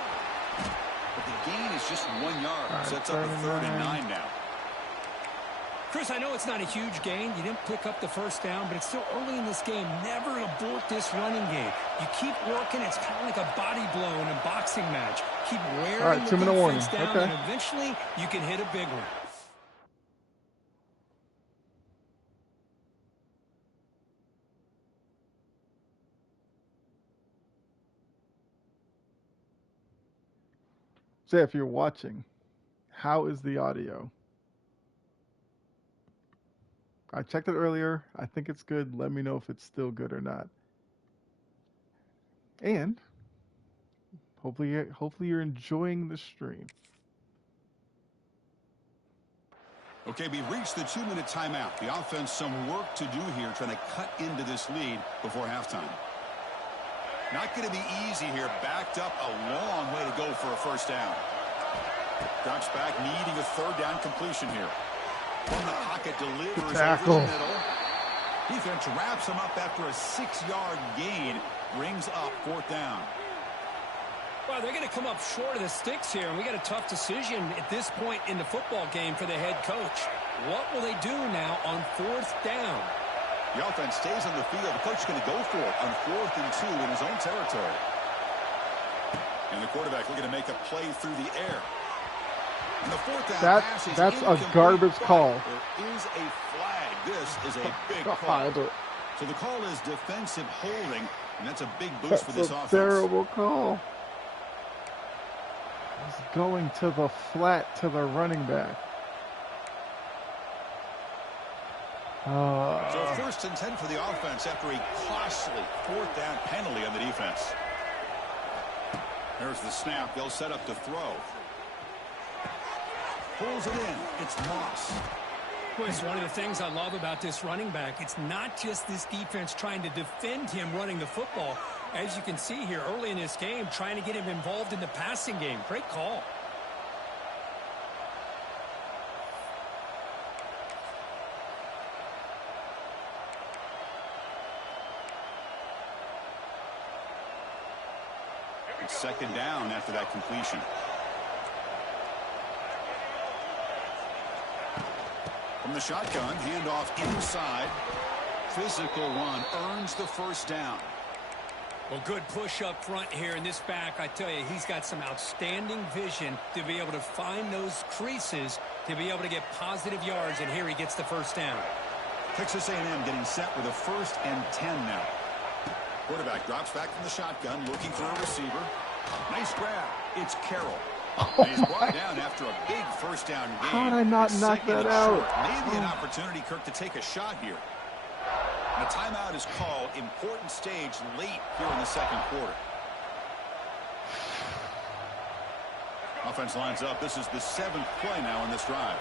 But the gain is just 1 yard. Right, Sets up a 3rd and 9 now. Chris, I know it's not a huge gain. You didn't pick up the first down, but it's still early in this game. Never abort this running game. You keep working. It's kind of like a body blow in a boxing match. Keep wearing the defense down, and eventually you can hit a big one. Say, if you're watching, how is the audio? I checked it earlier. I think it's good. Let me know if it's still good or not. And hopefully you're enjoying the stream. Okay, we reached the 2-minute timeout. The offense some work to do here, trying to cut into this lead before halftime. Not going to be easy here. Backed up a long way to go for a first down. Drops back, needing a 3rd down completion here. From the pocket, delivers over the middle. Defense wraps him up after a 6-yard gain. Brings up 4th down. Well, they're going to come up short of the sticks here, and we got a tough decision at this point in the football game for the head coach. What will they do now on 4th down? The offense stays on the field. The coach is going to go for it on 4th and 2 in his own territory. And the quarterback looking to make a play through the air. And the 4th down pass is that's a garbage call. There is a flag. This is a big call. So the call is defensive holding, and that's a big boost for this offense. Terrible call. He's going to the flat to the running back. So 1st and 10 for the offense after a costly 4th down penalty on the defense. There's the snap. They'll set up to throw. Pulls it in. It's Moss. Well, it's one of the things I love about this running back. It's not just this defense trying to defend him running the football. As you can see here early in this game, trying to get him involved in the passing game. Great call. It's 2nd down after that completion. From the shotgun, handoff inside. Physical run earns the 1st down. Well, good push up front here in this back. I tell you, he's got some outstanding vision to be able to find those creases, to be able to get positive yards, and here he gets the 1st down. Texas A&M getting set with a 1st and 10 now. Quarterback drops back from the shotgun, looking for a receiver. Nice grab. It's Carroll. Oh, he's brought down after a big 1st down game. How did I not knock that out? Maybe an opportunity, Kirk, to take a shot here. And a timeout is called. Important stage late here in the 2nd quarter. Offense lines up. This is the 7th play now in this drive.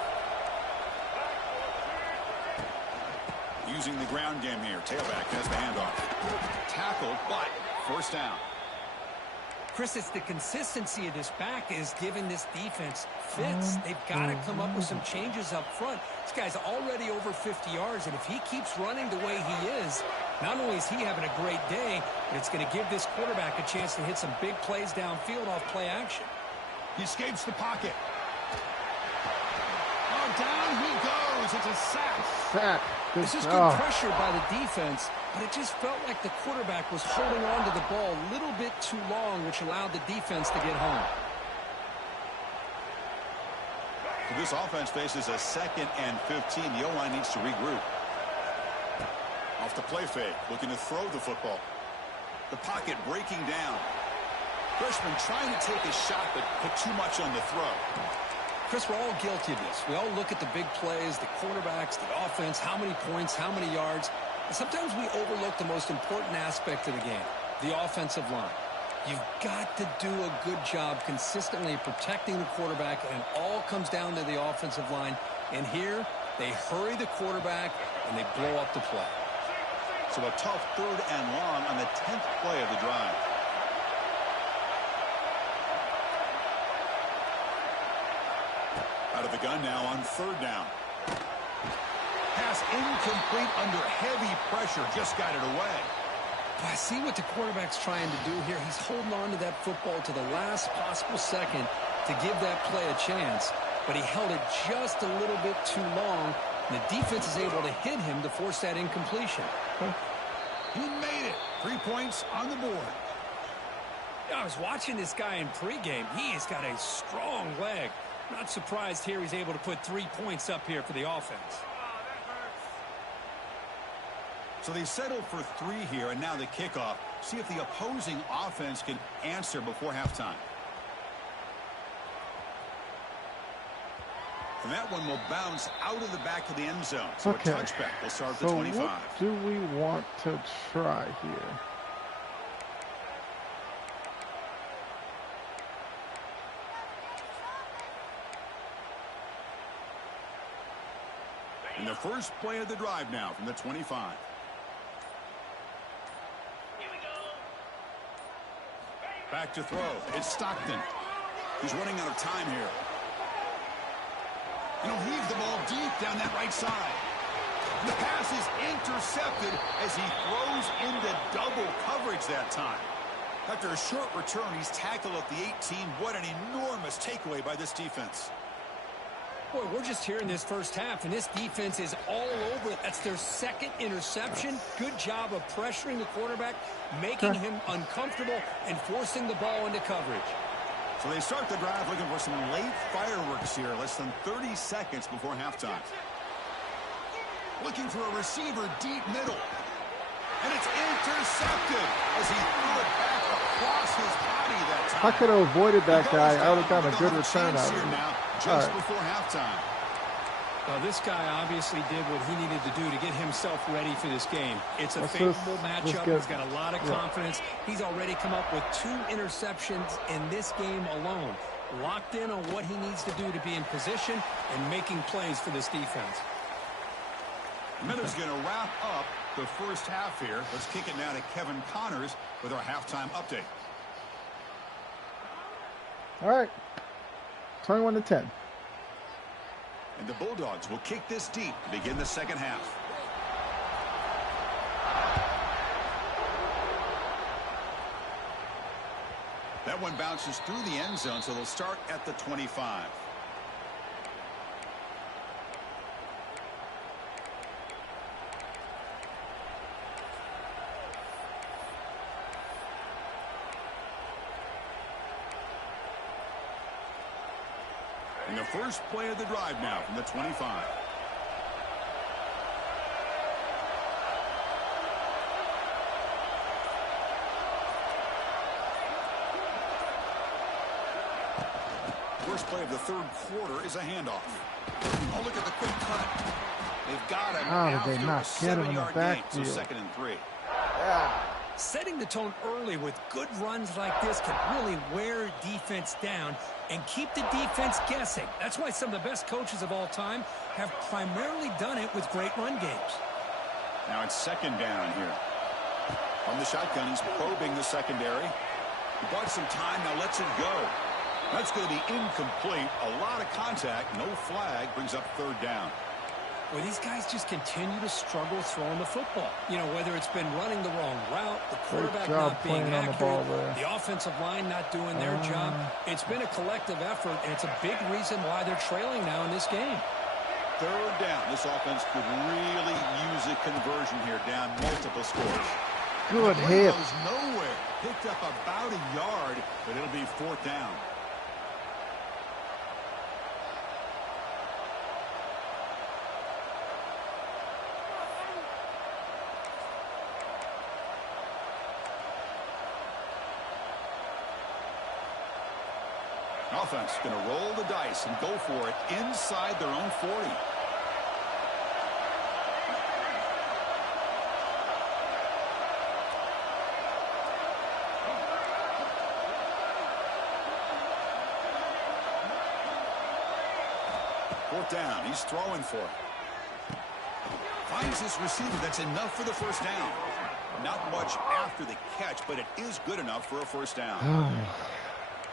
Using the ground game here. Tailback has the handoff. Tackled, but 1st down. Chris, it's the consistency of this back is giving this defense fits. They've got to come up with some changes up front. This guy's already over 50 yards, and if he keeps running the way he is, not only is he having a great day, but it's going to give this quarterback a chance to hit some big plays downfield off play action. He escapes the pocket. Oh, down he goes. It's a sack. This is good pressure by the defense, but it just felt like the quarterback was holding on to the ball a little bit too long, which allowed the defense to get home. So this offense faces a 2nd and 15. The O-line needs to regroup. Off the play fake, looking to throw the football. The pocket breaking down. Freshman trying to take a shot, but put too much on the throw. Chris, we're all guilty of this. We all look at the big plays, the quarterbacks, the offense, how many points, how many yards. And sometimes we overlook the most important aspect of the game, the offensive line. You've got to do a good job consistently protecting the quarterback, and it all comes down to the offensive line. And here, they hurry the quarterback, and they blow up the play. So a tough 3rd and long on the 10th play of the drive. Out of the gun now on 3rd down. Pass incomplete under heavy pressure. Just got it away. I see what the quarterback's trying to do here. He's holding on to that football to the last possible second to give that play a chance. But he held it just a little bit too long, and the defense is able to hit him to force that incompletion. He made it. 3 points on the board. I was watching this guy in pregame. He has got a strong leg. Not surprised here he's able to put 3 points up here for the offense. So they settled for 3 here, and now the kickoff. See if the opposing offense can answer before halftime. And that one will bounce out of the back of the end zone. So okay. A touchback will start the so 25. What do we want to try here? And the first play of the drive now from the 25. Back to throw. It's Stockton. He's running out of time here. And he'll heave the ball deep down that right side. And the pass is intercepted as he throws into double coverage that time. After a short return, he's tackled at the 18. What an enormous takeaway by this defense. Boy, we're just here in this first half, and this defense is all over it. That's their 2nd interception. Good job of pressuring the quarterback, making him uncomfortable, and forcing the ball into coverage. So they start the drive looking for some late fireworks here, less than 30 seconds before halftime. Looking for a receiver deep middle. And it's intercepted as he threw it back across his body that time. I could have avoided that guy. I would have gotten a good return out of it. Now, just before halftime. This guy obviously did what he needed to do to get himself ready for this game. It's a favorable matchup. He's got a lot of confidence. He's already come up with 2 interceptions in this game alone. Locked in on what he needs to do to be in position and making plays for this defense. Miller's going to wrap up the first half here. Let's kick it now to Kevin Connors with our halftime update. All right. 21-10. And the Bulldogs will kick this deep to begin the second half. That one bounces through the end zone, so they'll start at the 25. And the first play of the drive now from the 25. First play of the 3rd quarter is a handoff. Oh, look at the quick cut. They've got him after a 7-yard gain, so 2nd and 3. Setting the tone early with good runs like this can really wear defense down and keep the defense guessing. That's why some of the best coaches of all time have primarily done it with great run games. Now it's 2nd down here. From the shotgun, he's probing the secondary. He bought some time, now lets it go. That's going to be incomplete. A lot of contact, no flag, brings up 3rd down. Well, these guys just continue to struggle throwing the football. You know, whether it's been running the wrong route, the quarterback not being accurate, the offensive line not doing their job. It's been a collective effort, and it's a big reason why they're trailing now in this game. 3rd down. This offense could really use a conversion here, down multiple scores. Good hit. Goes nowhere. Picked up about a yard, but it'll be 4th down. Offense going to roll the dice and go for it inside their own 40. 4th down. He's throwing for it. Finds his receiver. That's enough for the first down. Not much after the catch, but it is good enough for a first down.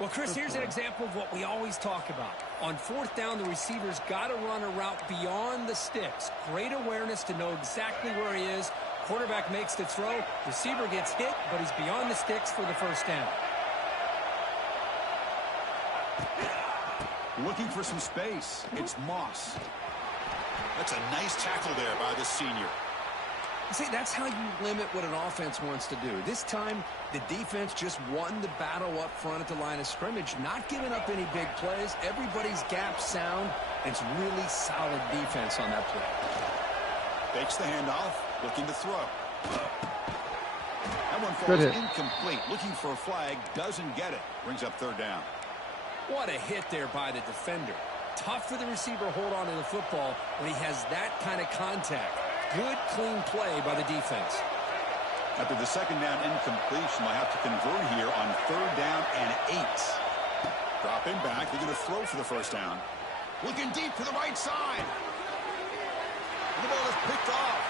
Well, Chris, here's an example of what we always talk about. On 4th down, the receiver's got to run a route beyond the sticks. Great awareness to know exactly where he is. Quarterback makes the throw. Receiver gets hit, but he's beyond the sticks for the first down. Looking for some space. It's Moss. That's a nice tackle there by the senior. See, that's how you limit what an offense wants to do. This time, the defense just won the battle up front at the line of scrimmage, not giving up any big plays. Everybody's gap sound. It's really solid defense on that play. Fakes the handoff, looking to throw. That one falls incomplete. Looking for a flag, doesn't get it. Brings up 3rd down. What a hit there by the defender. Tough for the receiver to hold on to the football when he has that kind of contact. Good, clean play by the defense. After the 2nd down incompletion, they'll have to convert here on 3rd down and 8. Dropping back, they're going to throw for the first down. Looking deep to the right side. The ball is picked off.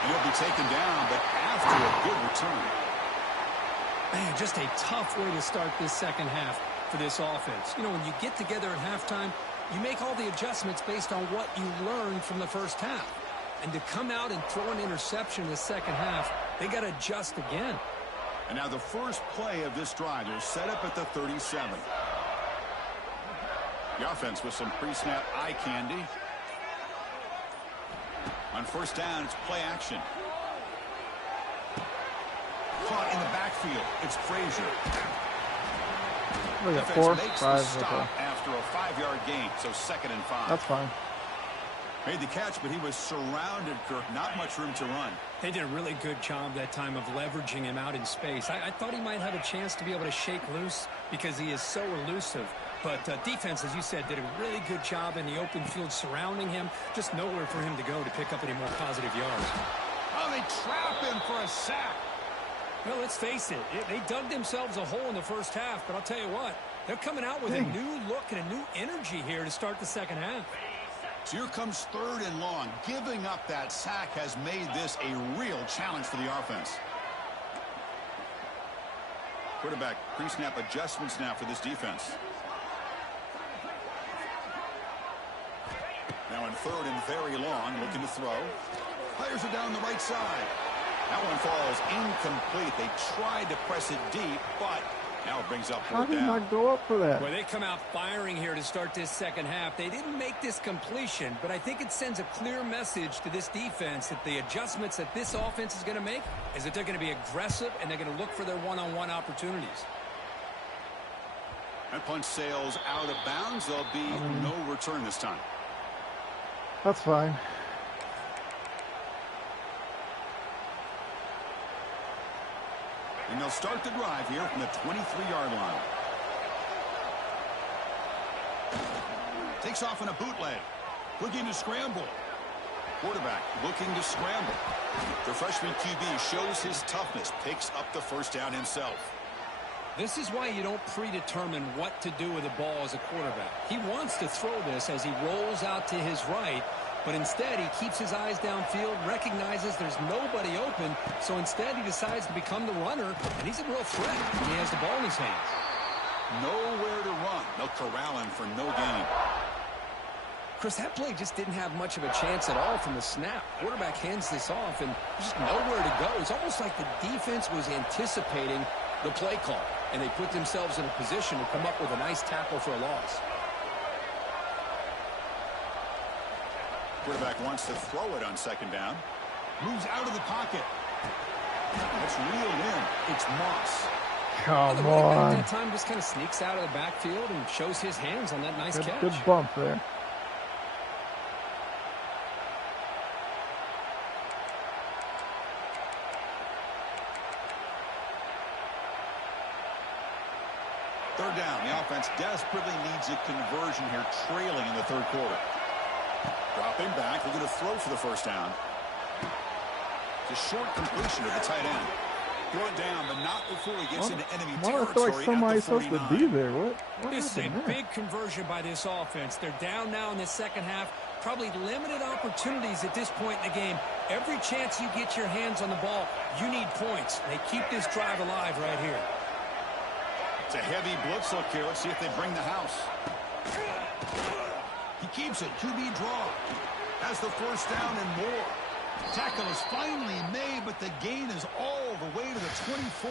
And he'll be taken down, but after a good return. Man, just a tough way to start this second half for this offense. You know, when you get together at halftime, you make all the adjustments based on what you learned from the first half. And to come out and throw an interception in the second half, they got to adjust again. And now the first play of this drive is set up at the 37. The offense with some pre-snap eye candy. On 1st down, it's play action. Caught in the backfield. It's Frazier. We got 4, 5. Stop after a 5-yard gain, so 2nd and 5. That's fine. Made the catch, but he was surrounded, Kirk. Not much room to run. They did a really good job that time of leveraging him out in space. I thought he might have a chance to be able to shake loose because he is so elusive. But defense, as you said, did a really good job in the open field surrounding him. Just nowhere for him to go to pick up any more positive yards. Oh, they trap him for a sack. Well, let's face it. They dug themselves a hole in the first half. But I'll tell you what, they're coming out with a new look and a new energy here to start the second half. So here comes 3rd and long. Giving up that sack has made this a real challenge for the offense. Quarterback pre-snap adjustments now for this defense. Now in 3rd and very long, looking to throw. Fires it down the right side. That one falls incomplete. They tried to press it deep, but now it brings up 4th down. How did he not go up for that? Well, they come out firing here to start this second half. They didn't make this completion, but I think it sends a clear message to this defense that the adjustments that this offense is going to make is that they're going to be aggressive and they're going to look for their one-on-one opportunities. That punt sails out of bounds. There'll be no return this time. That's fine. And they'll start the drive here from the 23-yard line. Takes off on a bootleg. Looking to scramble. Quarterback looking to scramble. The freshman QB shows his toughness. Picks up the first down himself. This is why you don't predetermine what to do with the ball as a quarterback. He wants to throw this as he rolls out to his right, but instead he keeps his eyes downfield, recognizes there's nobody open, so instead he decides to become the runner, and he's a real threat when he has the ball in his hands. Nowhere to run. They'll corral him for no gain. Chris, that play just didn't have much of a chance at all from the snap. Quarterback hands this off, and there's just nowhere to go. It's almost like the defense was anticipating the play call, and they put themselves in a position to come up with a nice tackle for a loss. Quarterback wants to throw it on 2nd down. Moves out of the pocket. It's reeled in. It's Moss. Come on. That time just kind of sneaks out of the backfield and shows his hands on that nice catch. Good bump there. Third down. The offense desperately needs a conversion here, trailing in the 3rd quarter. Dropping back. They're going to throw for the first down. It's a short completion to the tight end. throw it down, but not before he gets into enemy Why do I territory feel like somebody's at the supposed to 49. be there? What This is a happened there? big conversion by this offense. They're down now in the second half. Probably limited opportunities at this point in the game. Every chance you get your hands on the ball, you need points. They keep this drive alive right here. It's a heavy blitz look here. Let's see if they bring the house. He keeps it. QB draw. Has the first down and more. Tackle is finally made, but the gain is all the way to the 24.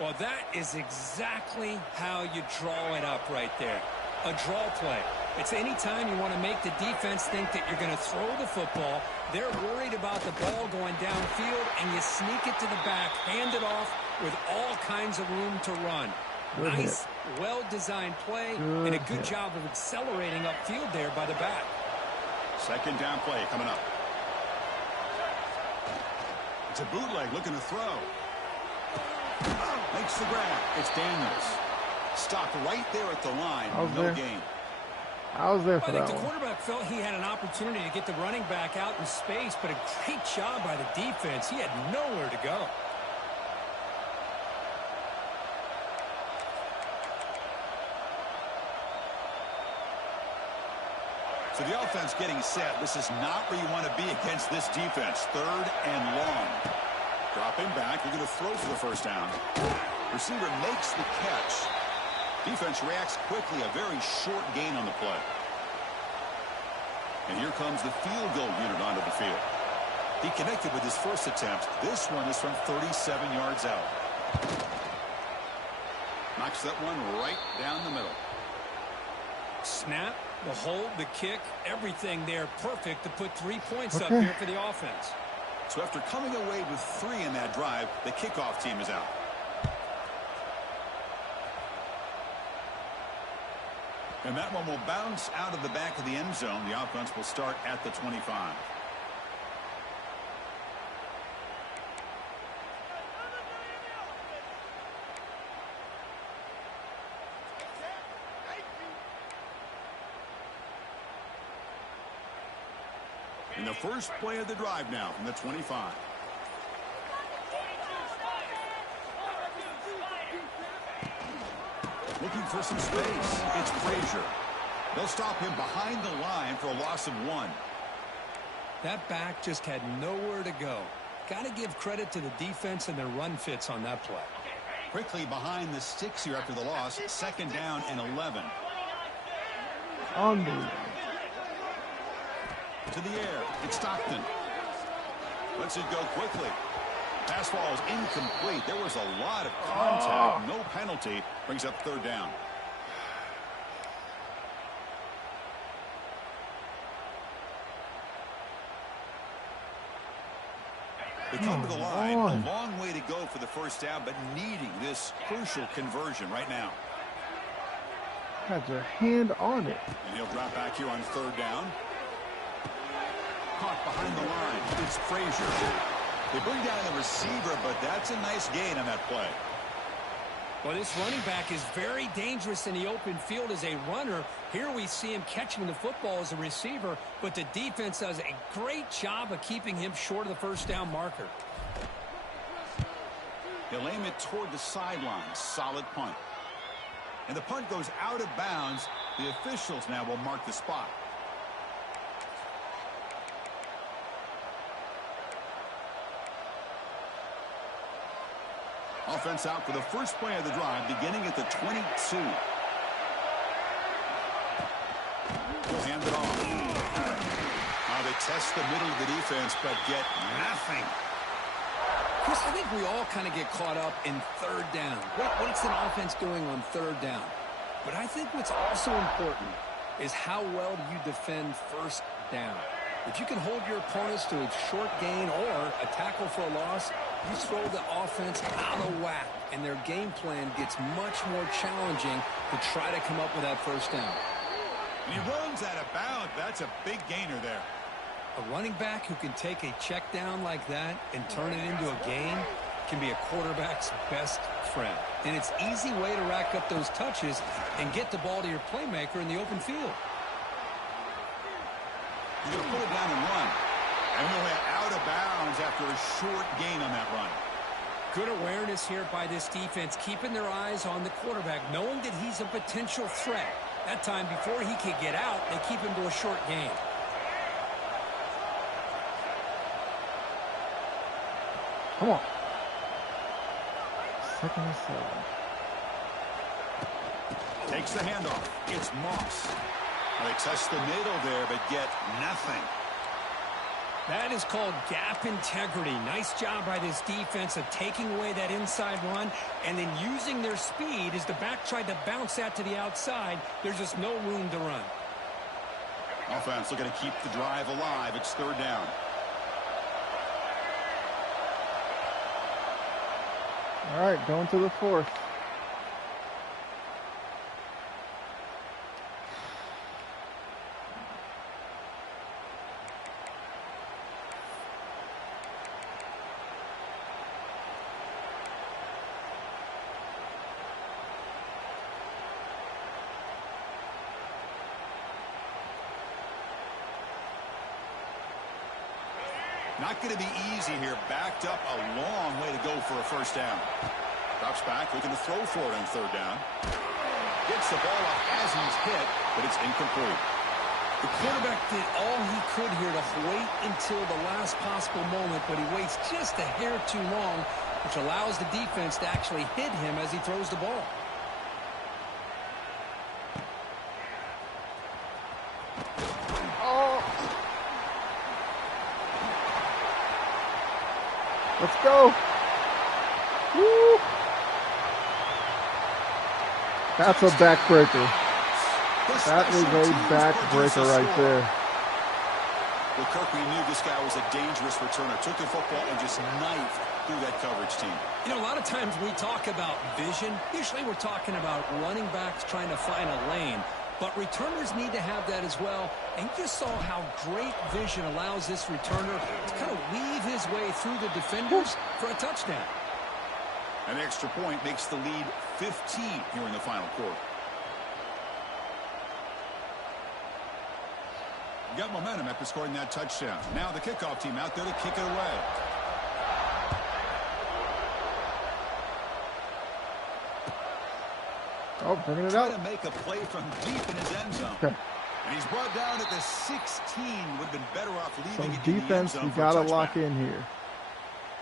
Well, that is exactly how you draw it up right there. A draw play. It's any time you want to make the defense think that you're going to throw the football. They're worried about the ball going downfield, and you sneak it to the back, hand it off with all kinds of room to run. Good Nice, hit. well-designed play, Good and a good hit. job of accelerating upfield there by the back. Second down play coming up. It's a bootleg looking to throw. Makes the grab. It's Daniels. Stopped right there at the line. No gain. I was there I for think that the one. quarterback felt he had an opportunity to get the running back out in space, but a great job by the defense. He had nowhere to go. So the offense getting set. This is not where you want to be against this defense. Third and long. Dropping back. We're going to throw for the first down. Receiver makes the catch. Defense reacts quickly. A very short gain on the play. And here comes the field goal unit onto the field. He connected with his first attempt. This one is from 37 yards out. Knocks that one right down the middle. Snap, the hold, the kick, everything there perfect to put 3 points up here for the offense. So after coming away with 3 in that drive, the kickoff team is out. And that one will bounce out of the back of the end zone. The offense will start at the 25. In the first play of the drive now from the 25. Looking for some space. It's Frazier. They'll stop him behind the line for a loss of 1. That back just had nowhere to go. Got to give credit to the defense and their run fits on that play. Quickly behind the sticks here after the loss. Second down and 11. Unbelievable. To the air. It's Stockton. Lets it go quickly. Pass ball is incomplete. There was a lot of contact. No penalty. Brings up third down. They come to the line. A long way to go for the first down, but needing this crucial conversion right now. Had your hand on it. And he'll drop back here on third down. Caught behind the line. It's Frazier. They bring down the receiver, but that's a nice gain on that play. Well, this running back is very dangerous in the open field as a runner. Here we see him catching the football as a receiver, but the defense does a great job of keeping him short of the first down marker. He'll aim it toward the sideline. Solid punt. And the punt goes out of bounds. The officials now will mark the spot. Offense out for the first play of the drive, beginning at the 22. He'll hand it off. They test the middle of the defense, but get nothing. Chris, I think we all kind of get caught up in third down. What's an offense doing on third down? But I think what's also important is how well do you defend first down. If you can hold your opponents to a short gain or a tackle for a loss, you throw the offense out of whack, and their game plan gets much more challenging to try to come up with that first down. And he runs out of bounds. That's a big gainer there. A running back who can take a check down like that and turn it into a gain can be a quarterback's best friend. And it's an easy way to rack up those touches and get the ball to your playmaker in the open field. He's going to put it down and run. And he'll head out of bounds after a short gain on that run. Good awareness here by this defense, keeping their eyes on the quarterback, knowing that he's a potential threat. That time, before he could get out, they keep him to a short gain. Come on. 2nd and 7. Takes the handoff. It's Moss. They touch the middle there, but get nothing. That is called gap integrity. Nice job by this defense of taking away that inside run and then using their speed as the back tried to bounce that to the outside. There's just no room to run. Offense looking to keep the drive alive. It's 3rd down. All right, going to the 4th. Not going to be easy here. Backed up a long way to go for a 1st down. Drops back, looking to throw for it on 3rd down. Gets the ball off as he's hit, but it's incomplete. The quarterback did all he could here to wait until the last possible moment, but he waits just a hair too long, which allows the defense to actually hit him as he throws the ball. Let's go. Woo. That's a backbreaker. That is a backbreaker right there. Well, Kirk, we knew this guy was a dangerous returner. Took the football and just knifed through that coverage team. You know, a lot of times we talk about vision. Usually we're talking about running backs trying to find a lane. But returners need to have that as well. And you just saw how great vision allows this returner to kind of weave his way through the defenders for a touchdown. An extra point makes the lead 15 here in the final quarter. Got momentum after scoring that touchdown. Now the kickoff team out there to kick it away. Oh, bringing it out. Trying to make a play from deep in his end zone. Okay. And he's brought down at the 16. Would have been better off leaving it defense, in the end zone. We gotta lock in here.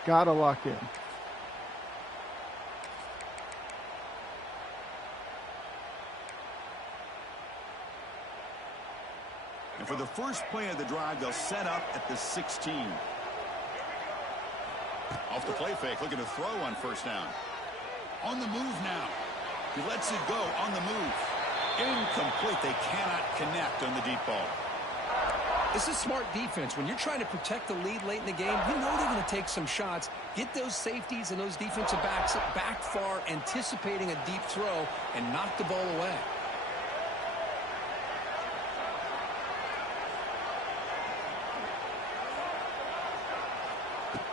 Gotta lock in. And for the first play of the drive, they'll set up at the 16. Off the play fake, looking to throw on 1st down. On the move now. He lets it go on the move. Incomplete. They cannot connect on the deep ball. This is smart defense. When you're trying to protect the lead late in the game, you know they're going to take some shots, get those safeties and those defensive backs back far, anticipating a deep throw, and knock the ball away.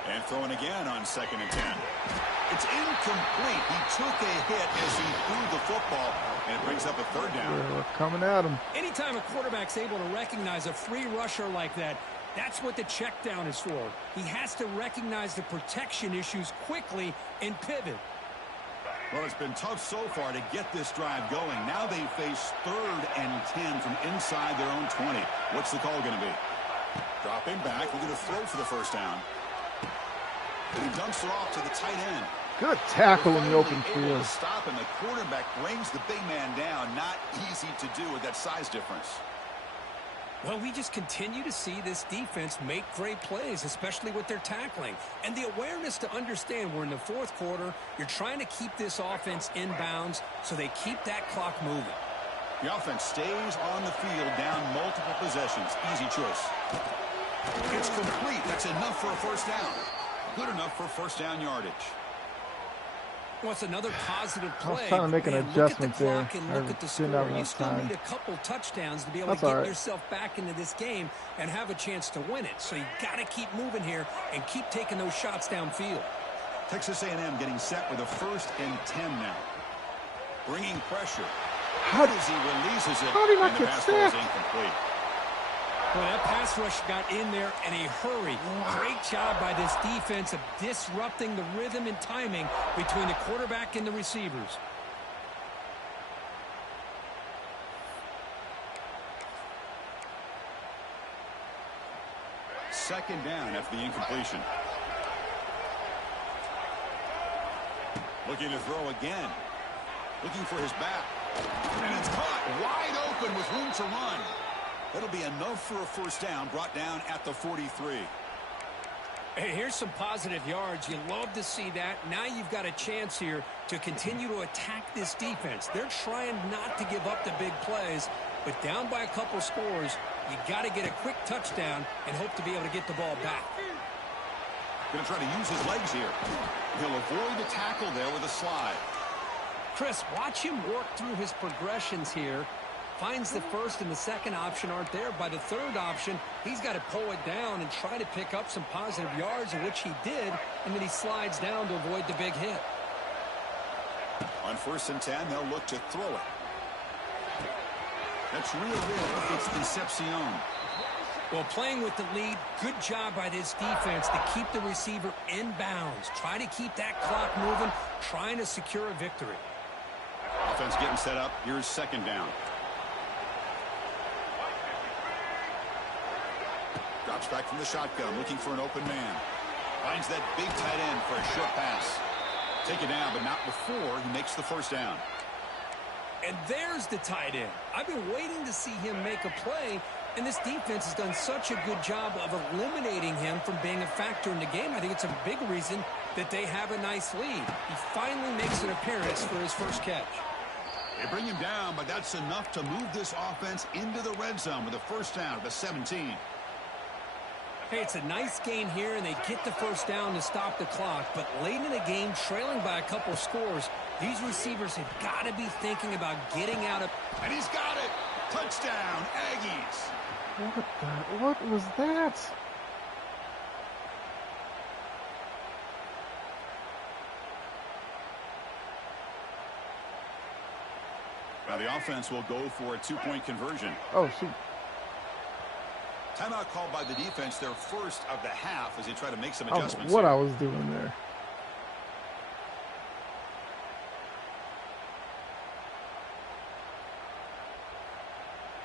And throwing again on 2nd and 10. It's incomplete. He took a hit as he threw the football, and it brings up a 3rd down. We're coming at him. Anytime a quarterback's able to recognize a free rusher like that, that's what the check down is for. He has to recognize the protection issues quickly and pivot. Well, it's been tough so far to get this drive going. Now they face 3rd and 10 from inside their own 20. What's the call going to be? Dropping back. We're going to throw for the 1st down. And he dumps it off to the tight end. Good tackle in the open field. Stop, and the quarterback brings the big man down. Not easy to do with that size difference. Well, we just continue to see this defense make great plays, especially with their tackling. And the awareness to understand we're in the 4th quarter. You're trying to keep this offense in bounds so they keep that clock moving. The offense stays on the field down multiple possessions. Easy choice. It's complete. That's enough for a 1st down. Good enough for 1st down yardage. Well, it's another positive play. I was trying to make an adjustment there. Look at the score. You still need a couple touchdowns to be able to get yourself back into this game and have a chance to win it. So you got to keep moving here and keep taking those shots downfield. Texas A&M getting set with a 1st and 10 now. Bringing pressure. How does he releases it? How did he not and the get pass ball is sacked? incomplete. Well, that pass rush got in there in a hurry. Great job by this defense of disrupting the rhythm and timing between the quarterback and the receivers. Second down after the incompletion. Looking to throw again. Looking for his back. And it's caught wide open with room to run. That'll be enough for a first down, brought down at the 43. Hey, here's some positive yards. You love to see that. Now you've got a chance here to continue to attack this defense. They're trying not to give up the big plays, but down by a couple scores, you got to get a quick touchdown and hope to be able to get the ball back. Going to try to use his legs here. He'll avoid the tackle there with a slide. Chris, watch him work through his progressions here. Finds the first and the second option aren't there. By the third option, he's got to pull it down and try to pick up some positive yards, in which he did, and then he slides down to avoid the big hit. On 1st and 10, they'll look to throw it. That's real. It's Concepcion. Well, playing with the lead, good job by this defense to keep the receiver in bounds. Try to keep that clock moving, trying to secure a victory. Offense getting set up. Here's second down. Drops back from the shotgun, looking for an open man. Finds that big tight end for a short pass. Take it down, but not before he makes the first down. And there's the tight end. I've been waiting to see him make a play, and this defense has done such a good job of eliminating him from being a factor in the game. I think it's a big reason that they have a nice lead. He finally makes an appearance for his first catch. They bring him down, but that's enough to move this offense into the red zone with a first down at the 17. Hey, it's a nice game here, and they get the first down to stop the clock. But late in the game, trailing by a couple scores, these receivers have got to be thinking about getting out of... And he's got it! Touchdown, Aggies! What was that? Now the offense will go for a two-point conversion. Oh, shoot. Timeout called by the defense, their first of the half, as they try to make some I don't know adjustments. what I was doing there.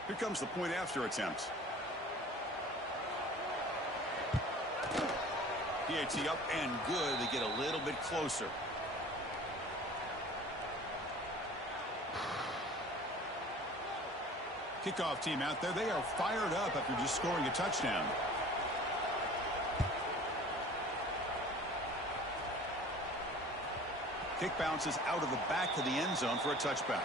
Here comes the point after attempt. PAT up and good. They get a little bit closer. Kickoff team out there. They are fired up after just scoring a touchdown. Kick bounces out of the back of the end zone for a touchback.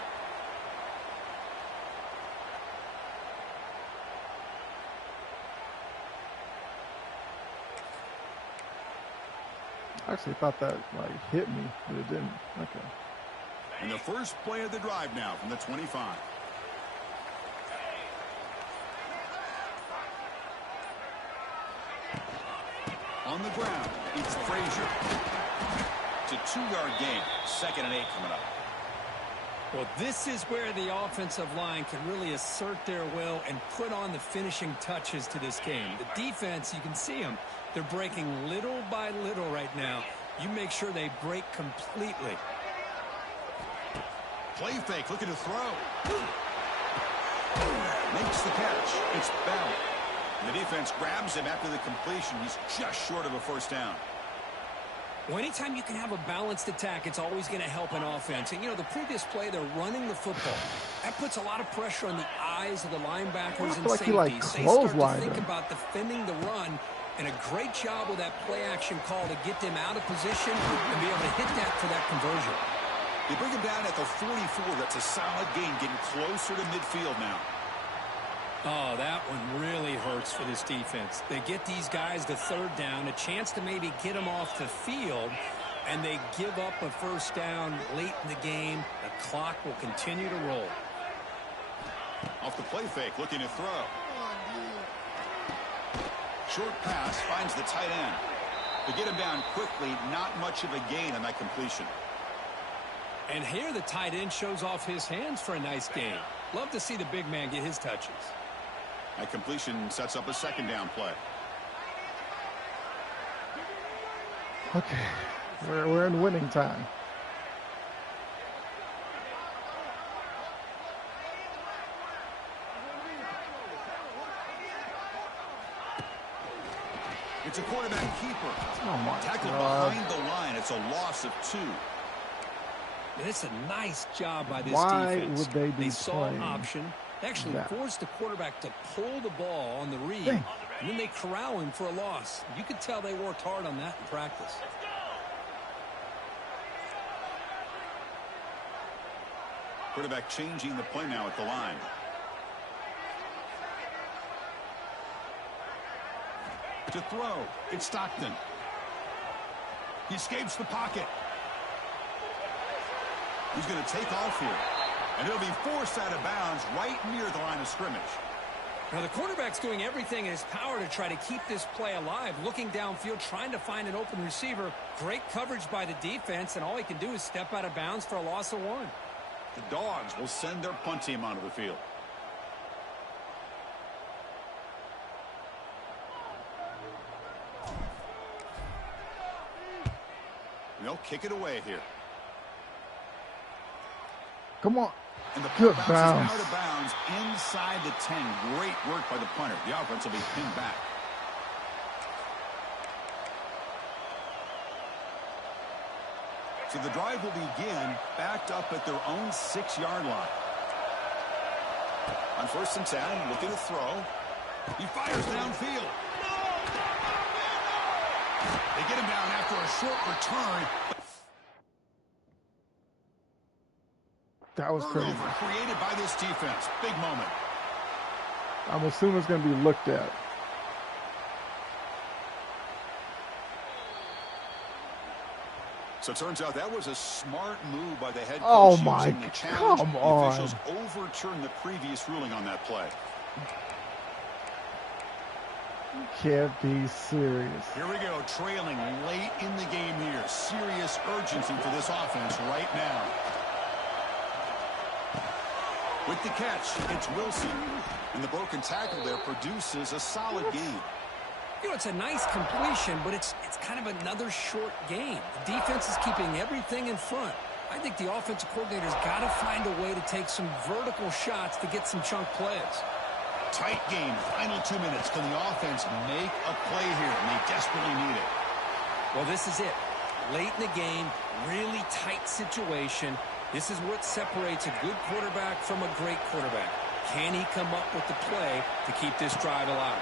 I actually thought that hit me, but it didn't. Okay. And the first play of the drive now from the 25. On the ground, it's Frazier. It's a 2-yard gain. 2nd and 8 coming up. Well, this is where the offensive line can really assert their will and put on the finishing touches to this game. The defense, you can see them. They're breaking little by little right now. You make sure they break completely. Play fake, looking to throw. Makes the catch. It's Bell. The defense grabs him after the completion. He's just short of a first down. Well, anytime you can have a balanced attack, it's always going to help an offense. And, you know, the previous play, they're running the football. That puts a lot of pressure on the eyes of the linebackers and safeties. They start to think about defending the run, and a great job with that play-action call to get them out of position and be able to hit that for that conversion. They bring him down at the 44. That's a solid gain, getting closer to midfield now. Oh, that one really hurts for this defense. They get these guys the third down, a chance to maybe get them off the field, and they give up a first down late in the game. The clock will continue to roll. Off the play fake, looking to throw. Short pass, finds the tight end. They get him down quickly, not much of a gain on that completion. And here the tight end shows off his hands for a nice game. Love to see the big man get his touches. That completion sets up a second down play. Okay, we're in winning time. It's a quarterback keeper. Oh my Tackled God. behind the line. It's a loss of 2. And it's a nice job by this Why defense. would they be saw an playing option, actually that? forced the quarterback to pull the ball on the read, Dang. and then they corral him for a loss. You could tell they worked hard on that in practice. Quarterback changing the play now at the line. To throw, it's Stockton. He escapes the pocket. He's going to take off here. And it'll be forced out of bounds right near the line of scrimmage. Now the quarterback's doing everything in his power to try to keep this play alive, looking downfield, trying to find an open receiver. Great coverage by the defense, and all he can do is step out of bounds for a loss of 1. The Dogs will send their punt team onto the field. They'll kick it away here. Come on. And the Good punt bounce. bounces out of bounds inside the 10. Great work by the punter. The offense will be pinned back. So the drive will begin backed up at their own 6-yard line. On 1st and 10, looking to throw. He fires downfield. They get him down after a short return. That was crazy. Turnover created by this defense. Big moment. I'm assuming it's going to be looked at. So it turns out that was a smart move by the head coach. Oh my, using the challenge. come The on. officials overturned the previous ruling on that play. You can't be serious. Here we go, trailing late in the game here. Serious urgency for this offense right now. With the catch, it's Wilson. And the broken tackle there produces a solid game. You know, it's a nice completion, but it's kind of another short game. The defense is keeping everything in front. I think the offensive coordinator's got to find a way to take some vertical shots to get some chunk plays. Tight game, final 2 minutes. Can the offense make a play here? And they desperately need it. Well, this is it. Late in the game, really tight situation. This is what separates a good quarterback from a great quarterback. Can he come up with the play to keep this drive alive?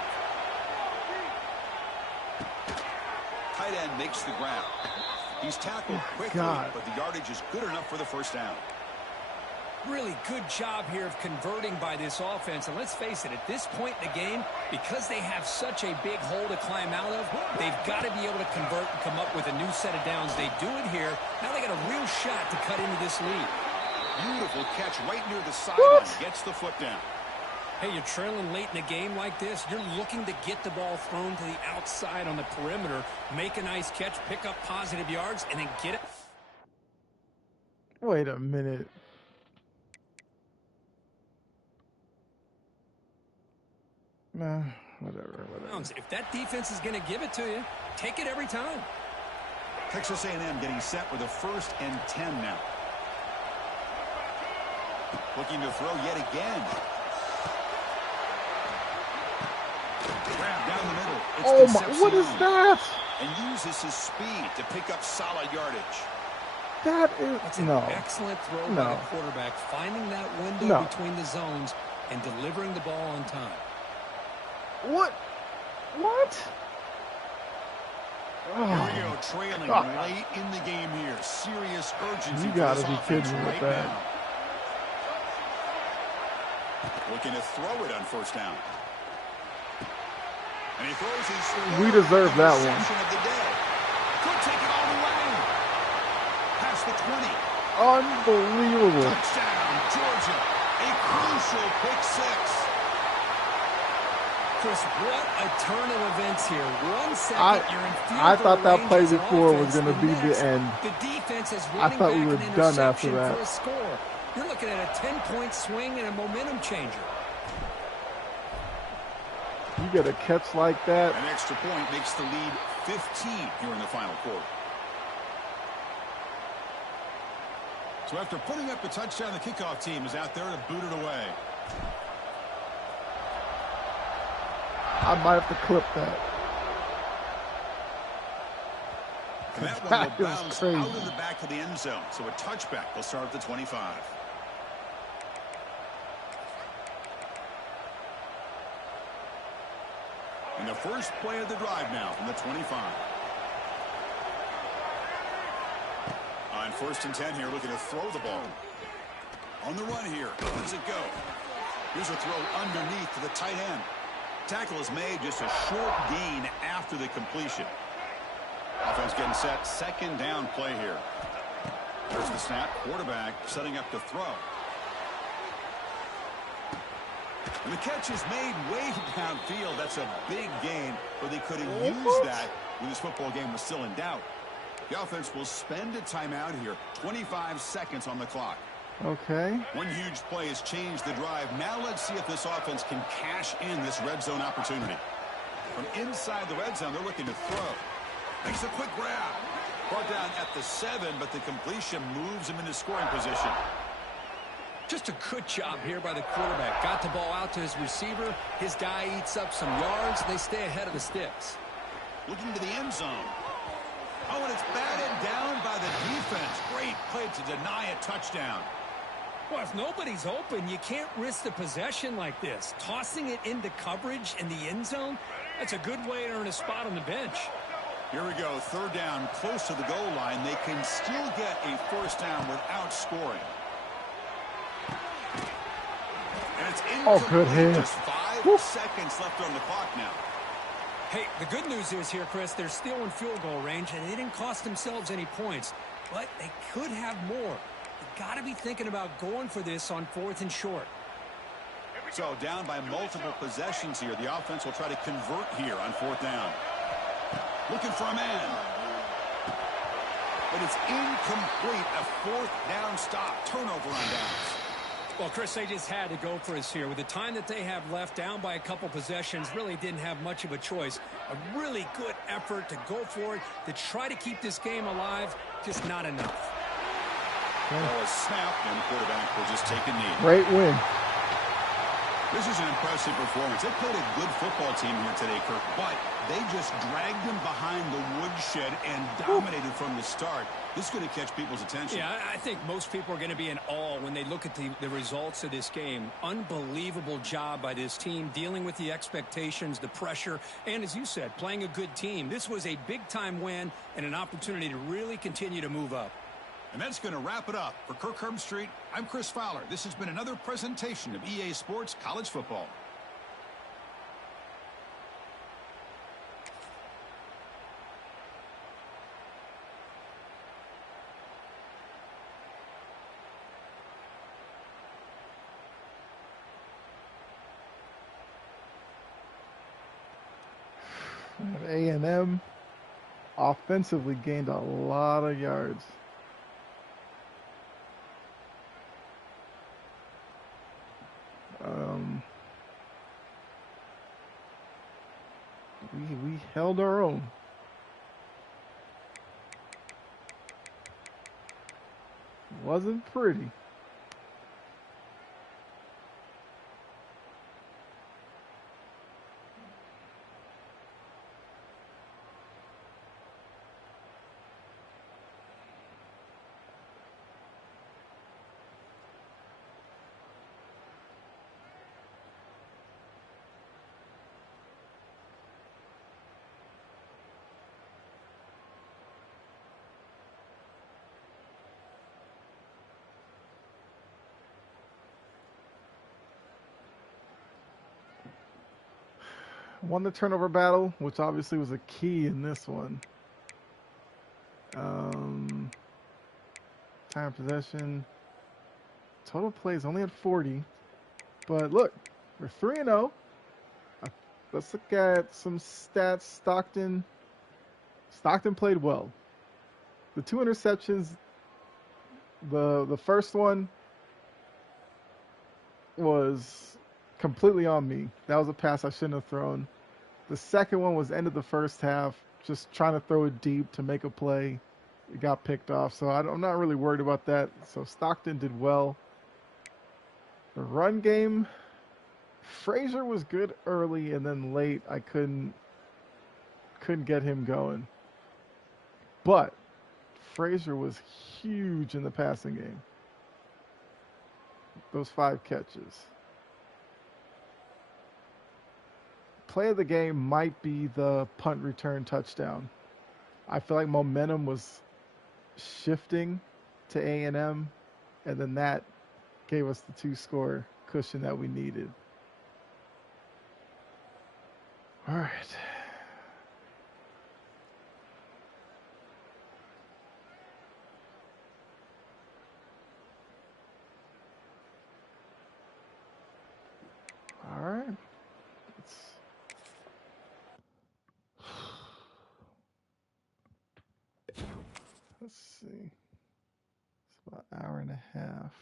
Tight end makes the ground. He's tackled quickly, but the yardage is good enough for the first down. Really good job here of converting by this offense. And let's face it, at this point in the game, because they have such a big hole to climb out of, they've got to be able to convert and come up with a new set of downs. They do it here. Now they got a real shot to cut into this lead. Beautiful catch right near the sideline. Gets the foot down. Hey, you're trailing late in a game like this. You're looking to get the ball thrown to the outside on the perimeter, make a nice catch, pick up positive yards, and then get it. Wait a minute. Nah, whatever. If that defense is going to give it to you, take it every time. Texas A&M getting set with a 1st and 10 now. Looking to throw yet again. Grab down the middle. It's Oh my, what is that? And uses his speed to pick up solid yardage. That is That's an excellent throw by the quarterback, finding that window between the zones and delivering the ball on time. What? Here we go, trailing late in the game here. Serious urgency. You gotta for be this kidding me right with that. now. Looking to throw it on 1st down. And he throws his We deserve that one. of the day. Could take it all the way. Past the 20. Unbelievable. Touchdown, Georgia. A crucial pick 6. Chris, what a turn of events here. 1 second, you're in field I thought that goal play range as an before was offense. going to be Next, the end. The defense is I running thought back we were an done after interception that. for a score. You're looking at a 10-point swing and a momentum changer. get a catch like that. An extra point makes the lead 15 here in the final quarter. So after putting up a touchdown, the kickoff team is out there to boot it away. I might have to clip that. And that one will bounce out of the back of the end zone. So a touchback will start at the 25. And the first play of the drive now from the 25. On 1st and 10 here, looking to throw the ball. On the run here. Where does it go? Here's a throw underneath to the tight end. Tackle is made, just a short gain after the completion. Offense getting set. 2nd down play here. There's the snap. Quarterback setting up to throw. And the catch is made way downfield. That's a big gain, but they couldn't use that when this football game was still in doubt. The offense will spend a timeout here. 25 seconds on the clock. Okay. One huge play has changed the drive. Now let's see if this offense can cash in this red zone opportunity. From inside the red zone, they're looking to throw. Makes a quick grab. Brought down at the 7, but the completion moves him into scoring position. Just a good job here by the quarterback. Got the ball out to his receiver. His guy eats up some yards. They stay ahead of the sticks. Looking to the end zone. Oh, and it's batted down by the defense. Great play to deny a touchdown. Well, if nobody's open, you can't risk the possession like this. Tossing it into coverage in the end zone, that's a good way to earn a spot on the bench. Here we go. 3rd down, close to the goal line. They can still get a 1st down without scoring. And it's incomplete. Oh, good hit. Just 5 seconds left on the clock now. Hey, the good news is here, Chris, they're still in field goal range, and they didn't cost themselves any points. But they could have more. They've got to be thinking about going for this on 4th and short. So down by multiple possessions here. The offense will try to convert here on 4th down. Looking for a man. But it's incomplete. A 4th down stop. Turnover on downs. Well, Chris, they just had to go for us here. With the time that they have left, down by a couple possessions, really didn't have much of a choice. A really good effort to go for it, to try to keep this game alive, just not enough. Ball is snapped, and the quarterback will just take a knee. Great win. This is an impressive performance. They played a good football team here today, Kirk, but they just dragged them behind the woodshed and dominated from the start. This is going to catch people's attention. Yeah, I think most people are going to be in awe when they look at the results of this game. Unbelievable job by this team, dealing with the expectations, the pressure, and as you said, playing a good team. This was a big-time win and an opportunity to really continue to move up. And that's going to wrap it up. For Kirk Herbstreit, I'm Chris Fowler. This has been another presentation of EA Sports College Football. A&M offensively gained a lot of yards. We held our own. Wasn't pretty. Won the turnover battle, which obviously was a key in this one. Time of possession. Total plays only at 40. But look, we're 3-0. Let's look at some stats. Stockton played well. The 2 interceptions, the first one was completely on me. That was a pass I shouldn't have thrown. The second one was end of the first half, just trying to throw it deep to make a play. It got picked off, so I'm not really worried about that. So Stockton did well. The run game, Frazier was good early, and then late I couldn't get him going. But Frazier was huge in the passing game. Those 5 catches. Play of the game might be the punt return touchdown. I feel like momentum was shifting to A&M, and then that gave us the 2-score cushion that we needed. All right. All right. Let's see. It's about an hour and a half.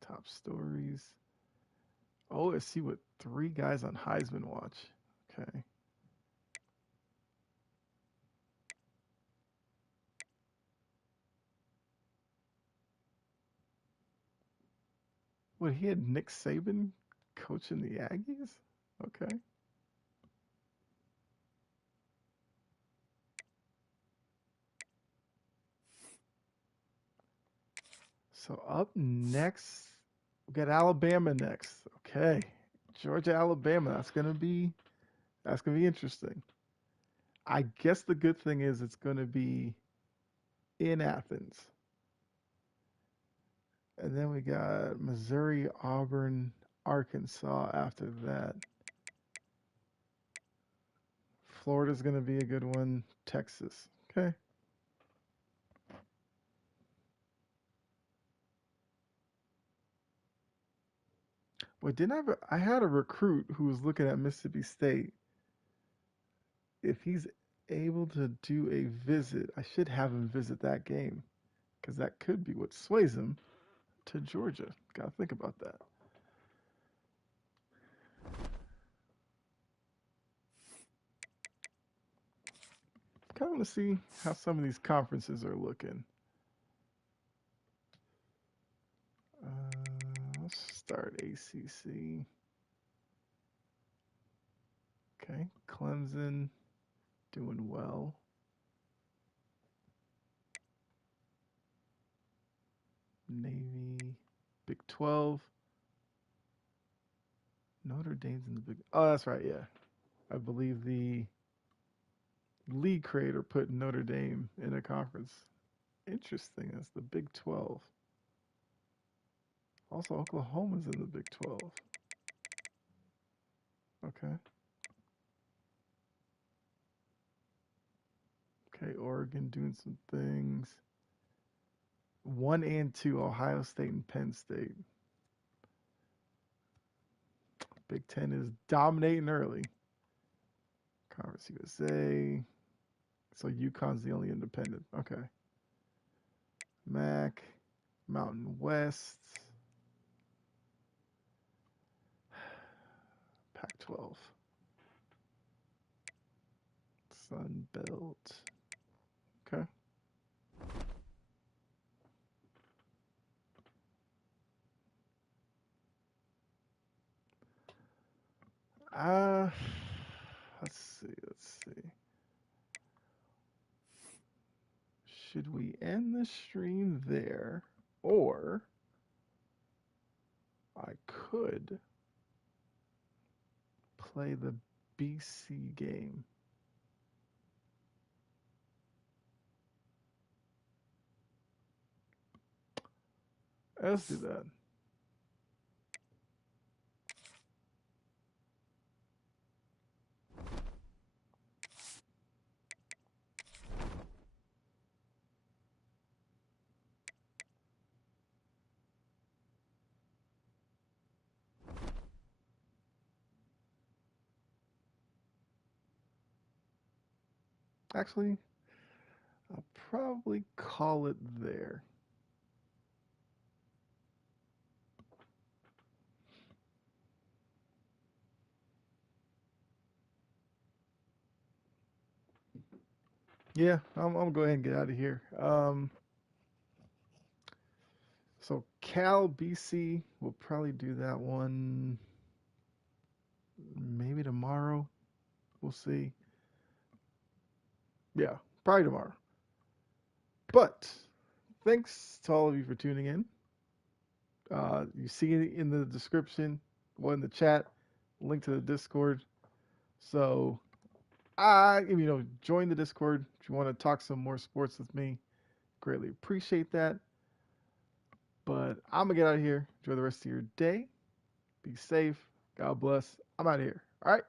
Top stories. OSC with 3 guys on Heisman watch. Okay. What, he had Nick Saban coaching the Aggies? Okay. So up next, we got Alabama next. Okay. Georgia, Alabama. That's gonna be interesting. I guess the good thing is it's gonna be in Athens. And then we got Missouri, Auburn, Arkansas after that. Florida's going to be a good one. Texas. Okay. Well, I had a recruit who was looking at Mississippi State. If he's able to do a visit, I should have him visit that game because that could be what sways him to Georgia. Got to think about that. Kind of want to see how some of these conferences are looking. Let's start ACC. Okay, Clemson doing well. Navy, Big 12. Notre Dame's in the Big. Oh, that's right. Yeah, I believe the league creator put Notre Dame in a conference. Interesting. That's the Big 12. Also, Oklahoma's in the Big 12. Okay. Okay, Oregon doing some things. 1 and 2, Ohio State and Penn State. Big 10 is dominating early. Conference USA. So UConn's the only independent. Okay. MAC, Mountain West, Pac-12, Sun Belt. Okay. Uh, let's see. Should we end the stream there, or I could play the BC game? Let's do that. Actually, I'll probably call it there. Yeah, I'm gonna go ahead and get out of here. So Cal BC, we'll probably do that one maybe tomorrow. We'll see. Yeah, probably tomorrow. But thanks to all of you for tuning in. You see it in the description, or in the chat, link to the Discord. So join the Discord if you want to talk some more sports with me. Greatly appreciate that. But I'm gonna get out of here. Enjoy the rest of your day. Be safe. God bless. I'm out of here. All right.